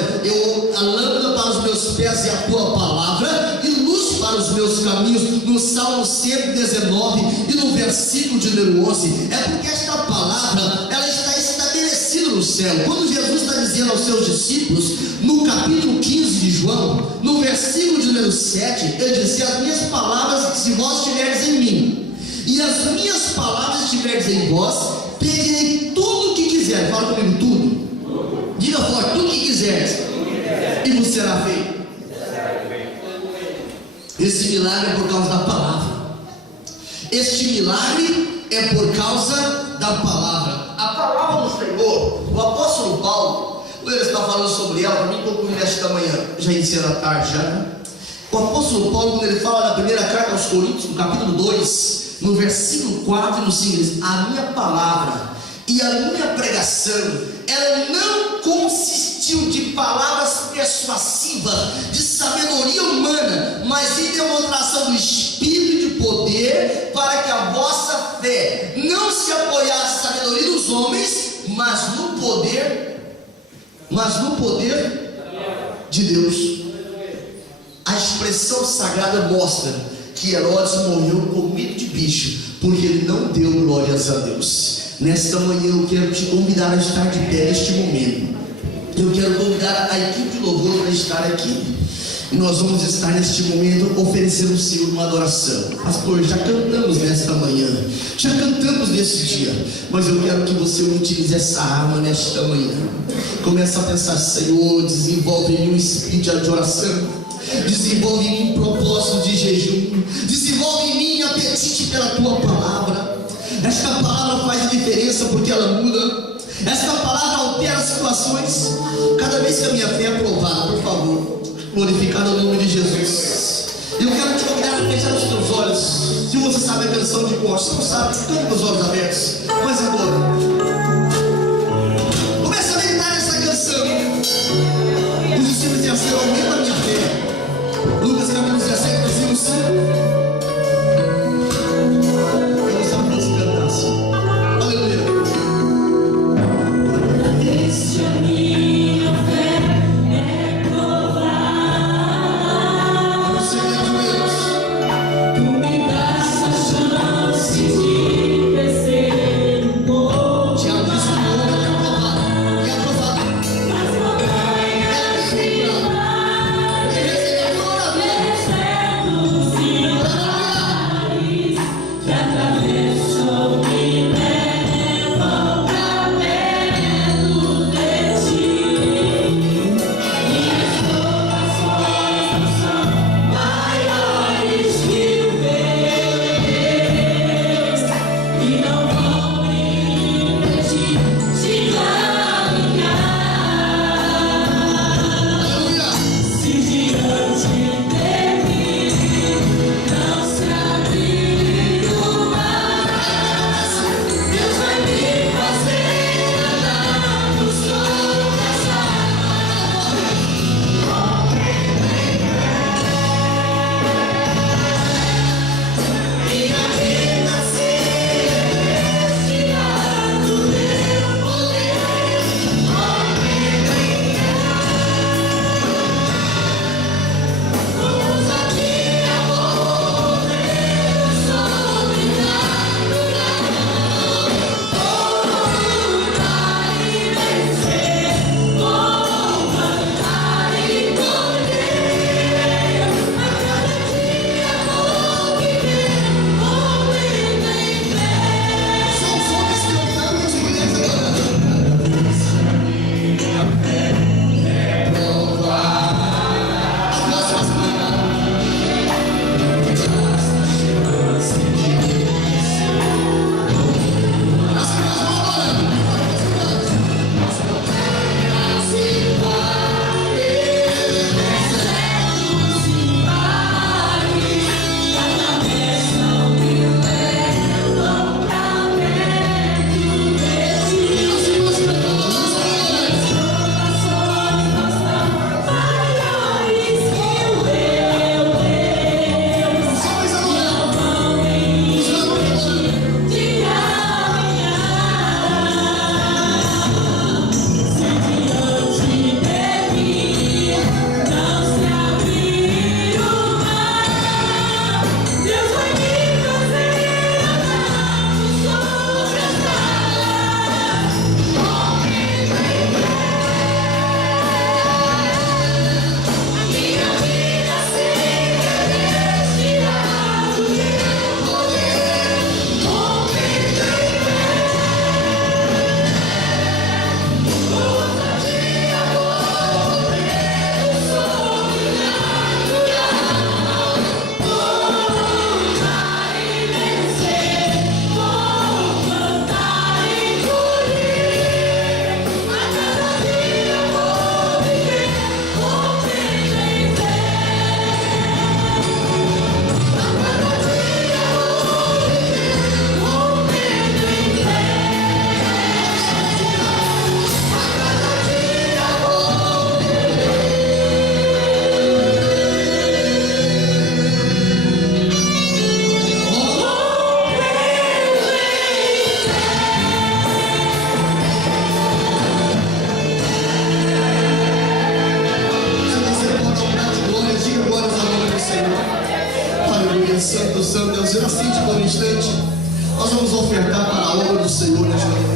a lâmpada para os meus pés é a tua palavra e luz para os meus caminhos, no Salmo 119 e no versículo de número 11. É porque esta palavra, ela está estabelecida no céu. Quando Jesus está dizendo aos seus discípulos, no capítulo 15 de João, no versículo de número 7, ele disse: as minhas palavras, se vós estiverdes em mim, e as minhas palavras estiverdes em vós, pedirei tudo o que quiser. Fala comigo: tudo. Diga forte: tudo o que quiseres, e vos será feito. Esse milagre é por causa da palavra. Este milagre é por causa da palavra. A palavra nos pegou. O apóstolo Paulo, quando ele está falando sobre ela, para mim concluir nesta manhã, já iniciando a tarde já, né? O apóstolo Paulo, quando ele fala na primeira carta aos Coríntios, no capítulo 2, no versículo 4 e no 5, diz: a minha palavra e a minha pregação, ela não consistiu de palavras persuasivas, de sabedoria humana, mas em demonstração do Espírito e de poder, para que a vossa fé não se apoiasse na sabedoria dos homens, mas no poder de Deus. A expressão sagrada mostra que Herodes morreu com medo de bicho, porque ele não deu glórias a Deus. Nesta manhã eu quero te convidar a estar de pé neste momento. Eu quero convidar a equipe de louvor para estar aqui. E nós vamos estar neste momento oferecendo ao Senhor uma adoração. Pastor, já cantamos nesta manhã, já cantamos neste dia, mas eu quero que você utilize essa arma nesta manhã. Começa a pensar: Senhor, desenvolve em mim um espírito de oração, desenvolve em mim propósito de jejum, desenvolve em mim apetite pela tua palavra. Esta palavra faz a diferença porque ela muda. Esta palavra altera situações. Cada vez que a minha fé é provada, por favor, glorificado o nome de Jesus. Eu quero te convidar a fechar os teus olhos. Se você sabe a canção de cor, se não sabe, fica com os olhos abertos. Mas agora, começa a meditar nessa canção. Os discípulos diziam assim: aumenta a minha fé. Lucas capítulo 17, versículo 5. Nós vamos ofertar para a obra do Senhor nesta manhã.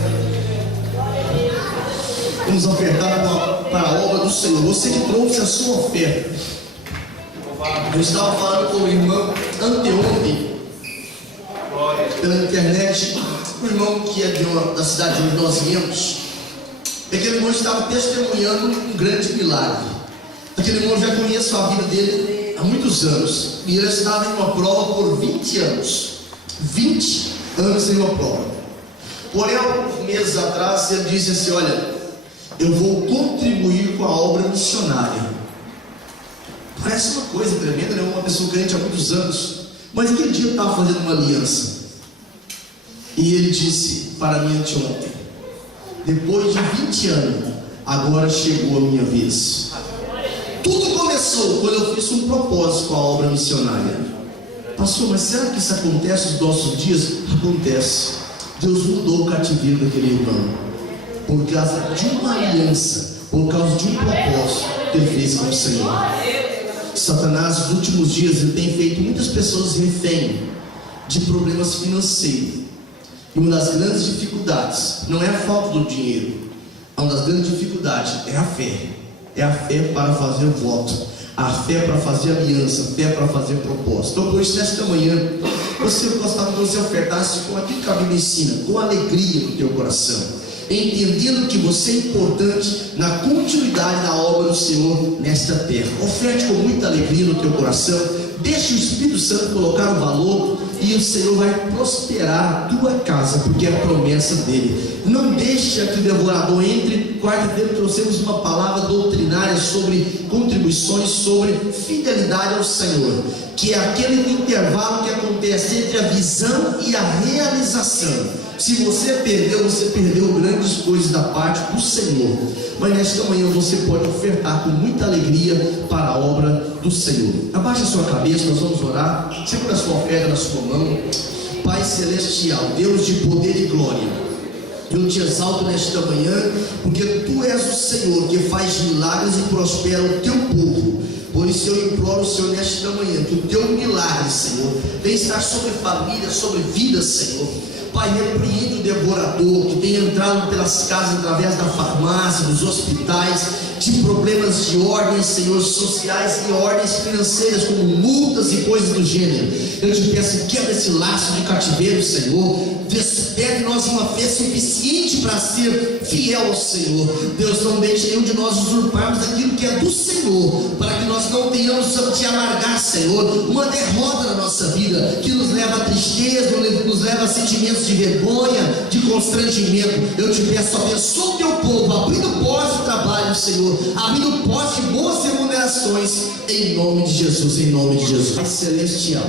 Vamos ofertar para a obra do Senhor. Você que trouxe a sua oferta. Eu estava falando com o irmão anteontem pela internet, um irmão que é da cidade onde nós viemos. Aquele irmão estava testemunhando um grande milagre. Aquele irmão, já conheço a vida dele há muitos anos, e ele estava em uma prova por 20 anos. 20 anos em uma prova. Porém, alguns meses atrás, ele disse assim: olha, eu vou contribuir com a obra missionária. Parece uma coisa tremenda, né? Uma pessoa crente há muitos anos. Mas aquele dia eu estava fazendo uma aliança, e ele disse para mim anteontem: depois de 20 anos, agora chegou a minha vez. Tudo começou quando eu fiz um propósito com a obra missionária. Pastor, mas será que isso acontece nos nossos dias? Acontece. Deus mudou o cativeiro daquele irmão por causa de uma aliança, por causa de um propósito que ele fez com o Senhor. Satanás, nos últimos dias, ele tem feito muitas pessoas refém de problemas financeiros. E uma das grandes dificuldades não é a falta do dinheiro. Uma das grandes dificuldades é a fé. É a fé para fazer voto, a fé para fazer aliança, a fé para fazer propósito. Então, por isso, nesta manhã, eu gostava que você ofertasse com aquilo que a Bíblia ensina, com alegria no teu coração, entendendo que você é importante na continuidade da obra do Senhor nesta terra. Oferte com muita alegria no teu coração. Deixe o Espírito Santo colocar o valor, e o Senhor vai prosperar a tua casa, porque é a promessa dele. Não deixe que o devorador entre. Quarta-feira trouxemos uma palavra doutrinária sobre contribuições, sobre fidelidade ao Senhor, que é aquele intervalo que acontece entre a visão e a realização. Se você perdeu grandes coisas da parte do Senhor. Mas nesta manhã você pode ofertar com muita alegria para a obra do Senhor. Abaixe a sua cabeça, nós vamos orar. Segura a sua oferta na sua mão. Pai celestial, Deus de poder e glória, eu te exalto nesta manhã, porque Tu és o Senhor que faz milagres e prospera o Teu povo. Por isso eu imploro o Senhor nesta manhã, que o Teu milagre, Senhor, venha estar sobre família, sobre vida, Senhor. Pai, repreende o devorador que tem entrado pelas casas através da farmácia, dos hospitais, de problemas de ordem, Senhor, sociais e ordens financeiras, como multas e coisas do gênero. Eu te peço, quebra esse laço de cativeiro, Senhor. Despede em nós uma fé suficiente para ser fiel ao Senhor. Deus, não deixe nenhum de nós usurparmos aquilo que é do Senhor, para que nós não tenhamos te amargar, Senhor, uma derrota na nossa vida, que nos leva a tristeza, nos leva a sentimentos de vergonha, de constrangimento. Eu te peço, abençoa o Teu povo, abrindo portas de trabalho, Senhor, abrindo portas de boas remunerações, em nome de Jesus, em nome de Jesus. Pai celestial,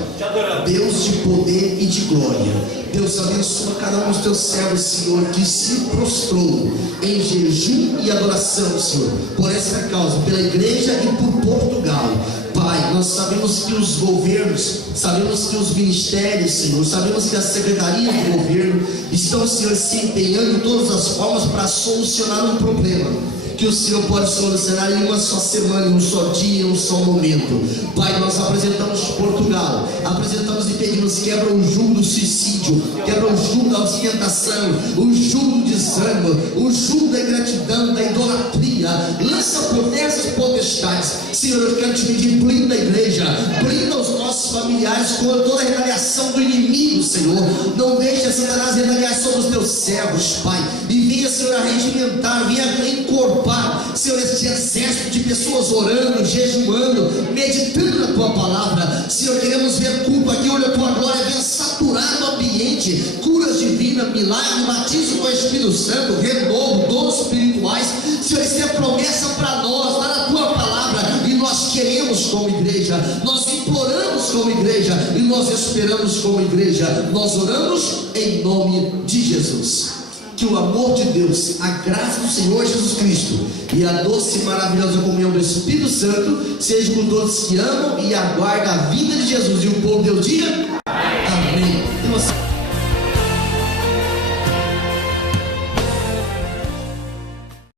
Deus de poder e de glória, Deus, abençoa cada um dos Teus servos, Senhor, que se prostrou em jejum e adoração, Senhor, por essa causa, pela igreja e por Portugal. Pai, nós sabemos que os governos, sabemos que os ministérios, Senhor, sabemos que as secretarias do governo estão, Senhor, se empenhando de todas as formas para solucionar um problema que o Senhor pode solucionar em uma só semana, em um só dia, em um só momento. Pai, nós apresentamos Portugal, apresentamos e pedimos: quebra o jugo do suicídio, quebra o jugo da ostentação, o jugo do desânimo, o jugo da ingratidão, da idolatria. Lança por terra essas potestades. Senhor, eu quero te pedir: blinda a igreja, blinda os nossos familiares contra toda a retaliação do inimigo, Senhor. Não deixe Satanás retaliar sobre os Teus servos, Pai, e venha, Senhor, a regimentar, venha encorpar, Senhor, este exército de pessoas orando, jejuando, meditando na Tua palavra. Senhor, queremos ver culto aqui, olha a Tua glória, venha saturar o ambiente, curas divinas, milagre, batismo com o Espírito Santo, renovo, dons espirituais. Senhor, isso é promessa para nós, lá na Tua palavra, e nós queremos como igreja, nós imploramos como igreja, e nós esperamos como igreja. Nós oramos em nome de Jesus. Que o amor de Deus, a graça do Senhor Jesus Cristo e a doce e maravilhosa comunhão do Espírito Santo seja com todos que amam e aguardam a vinda de Jesus. E o povo de Deus diga: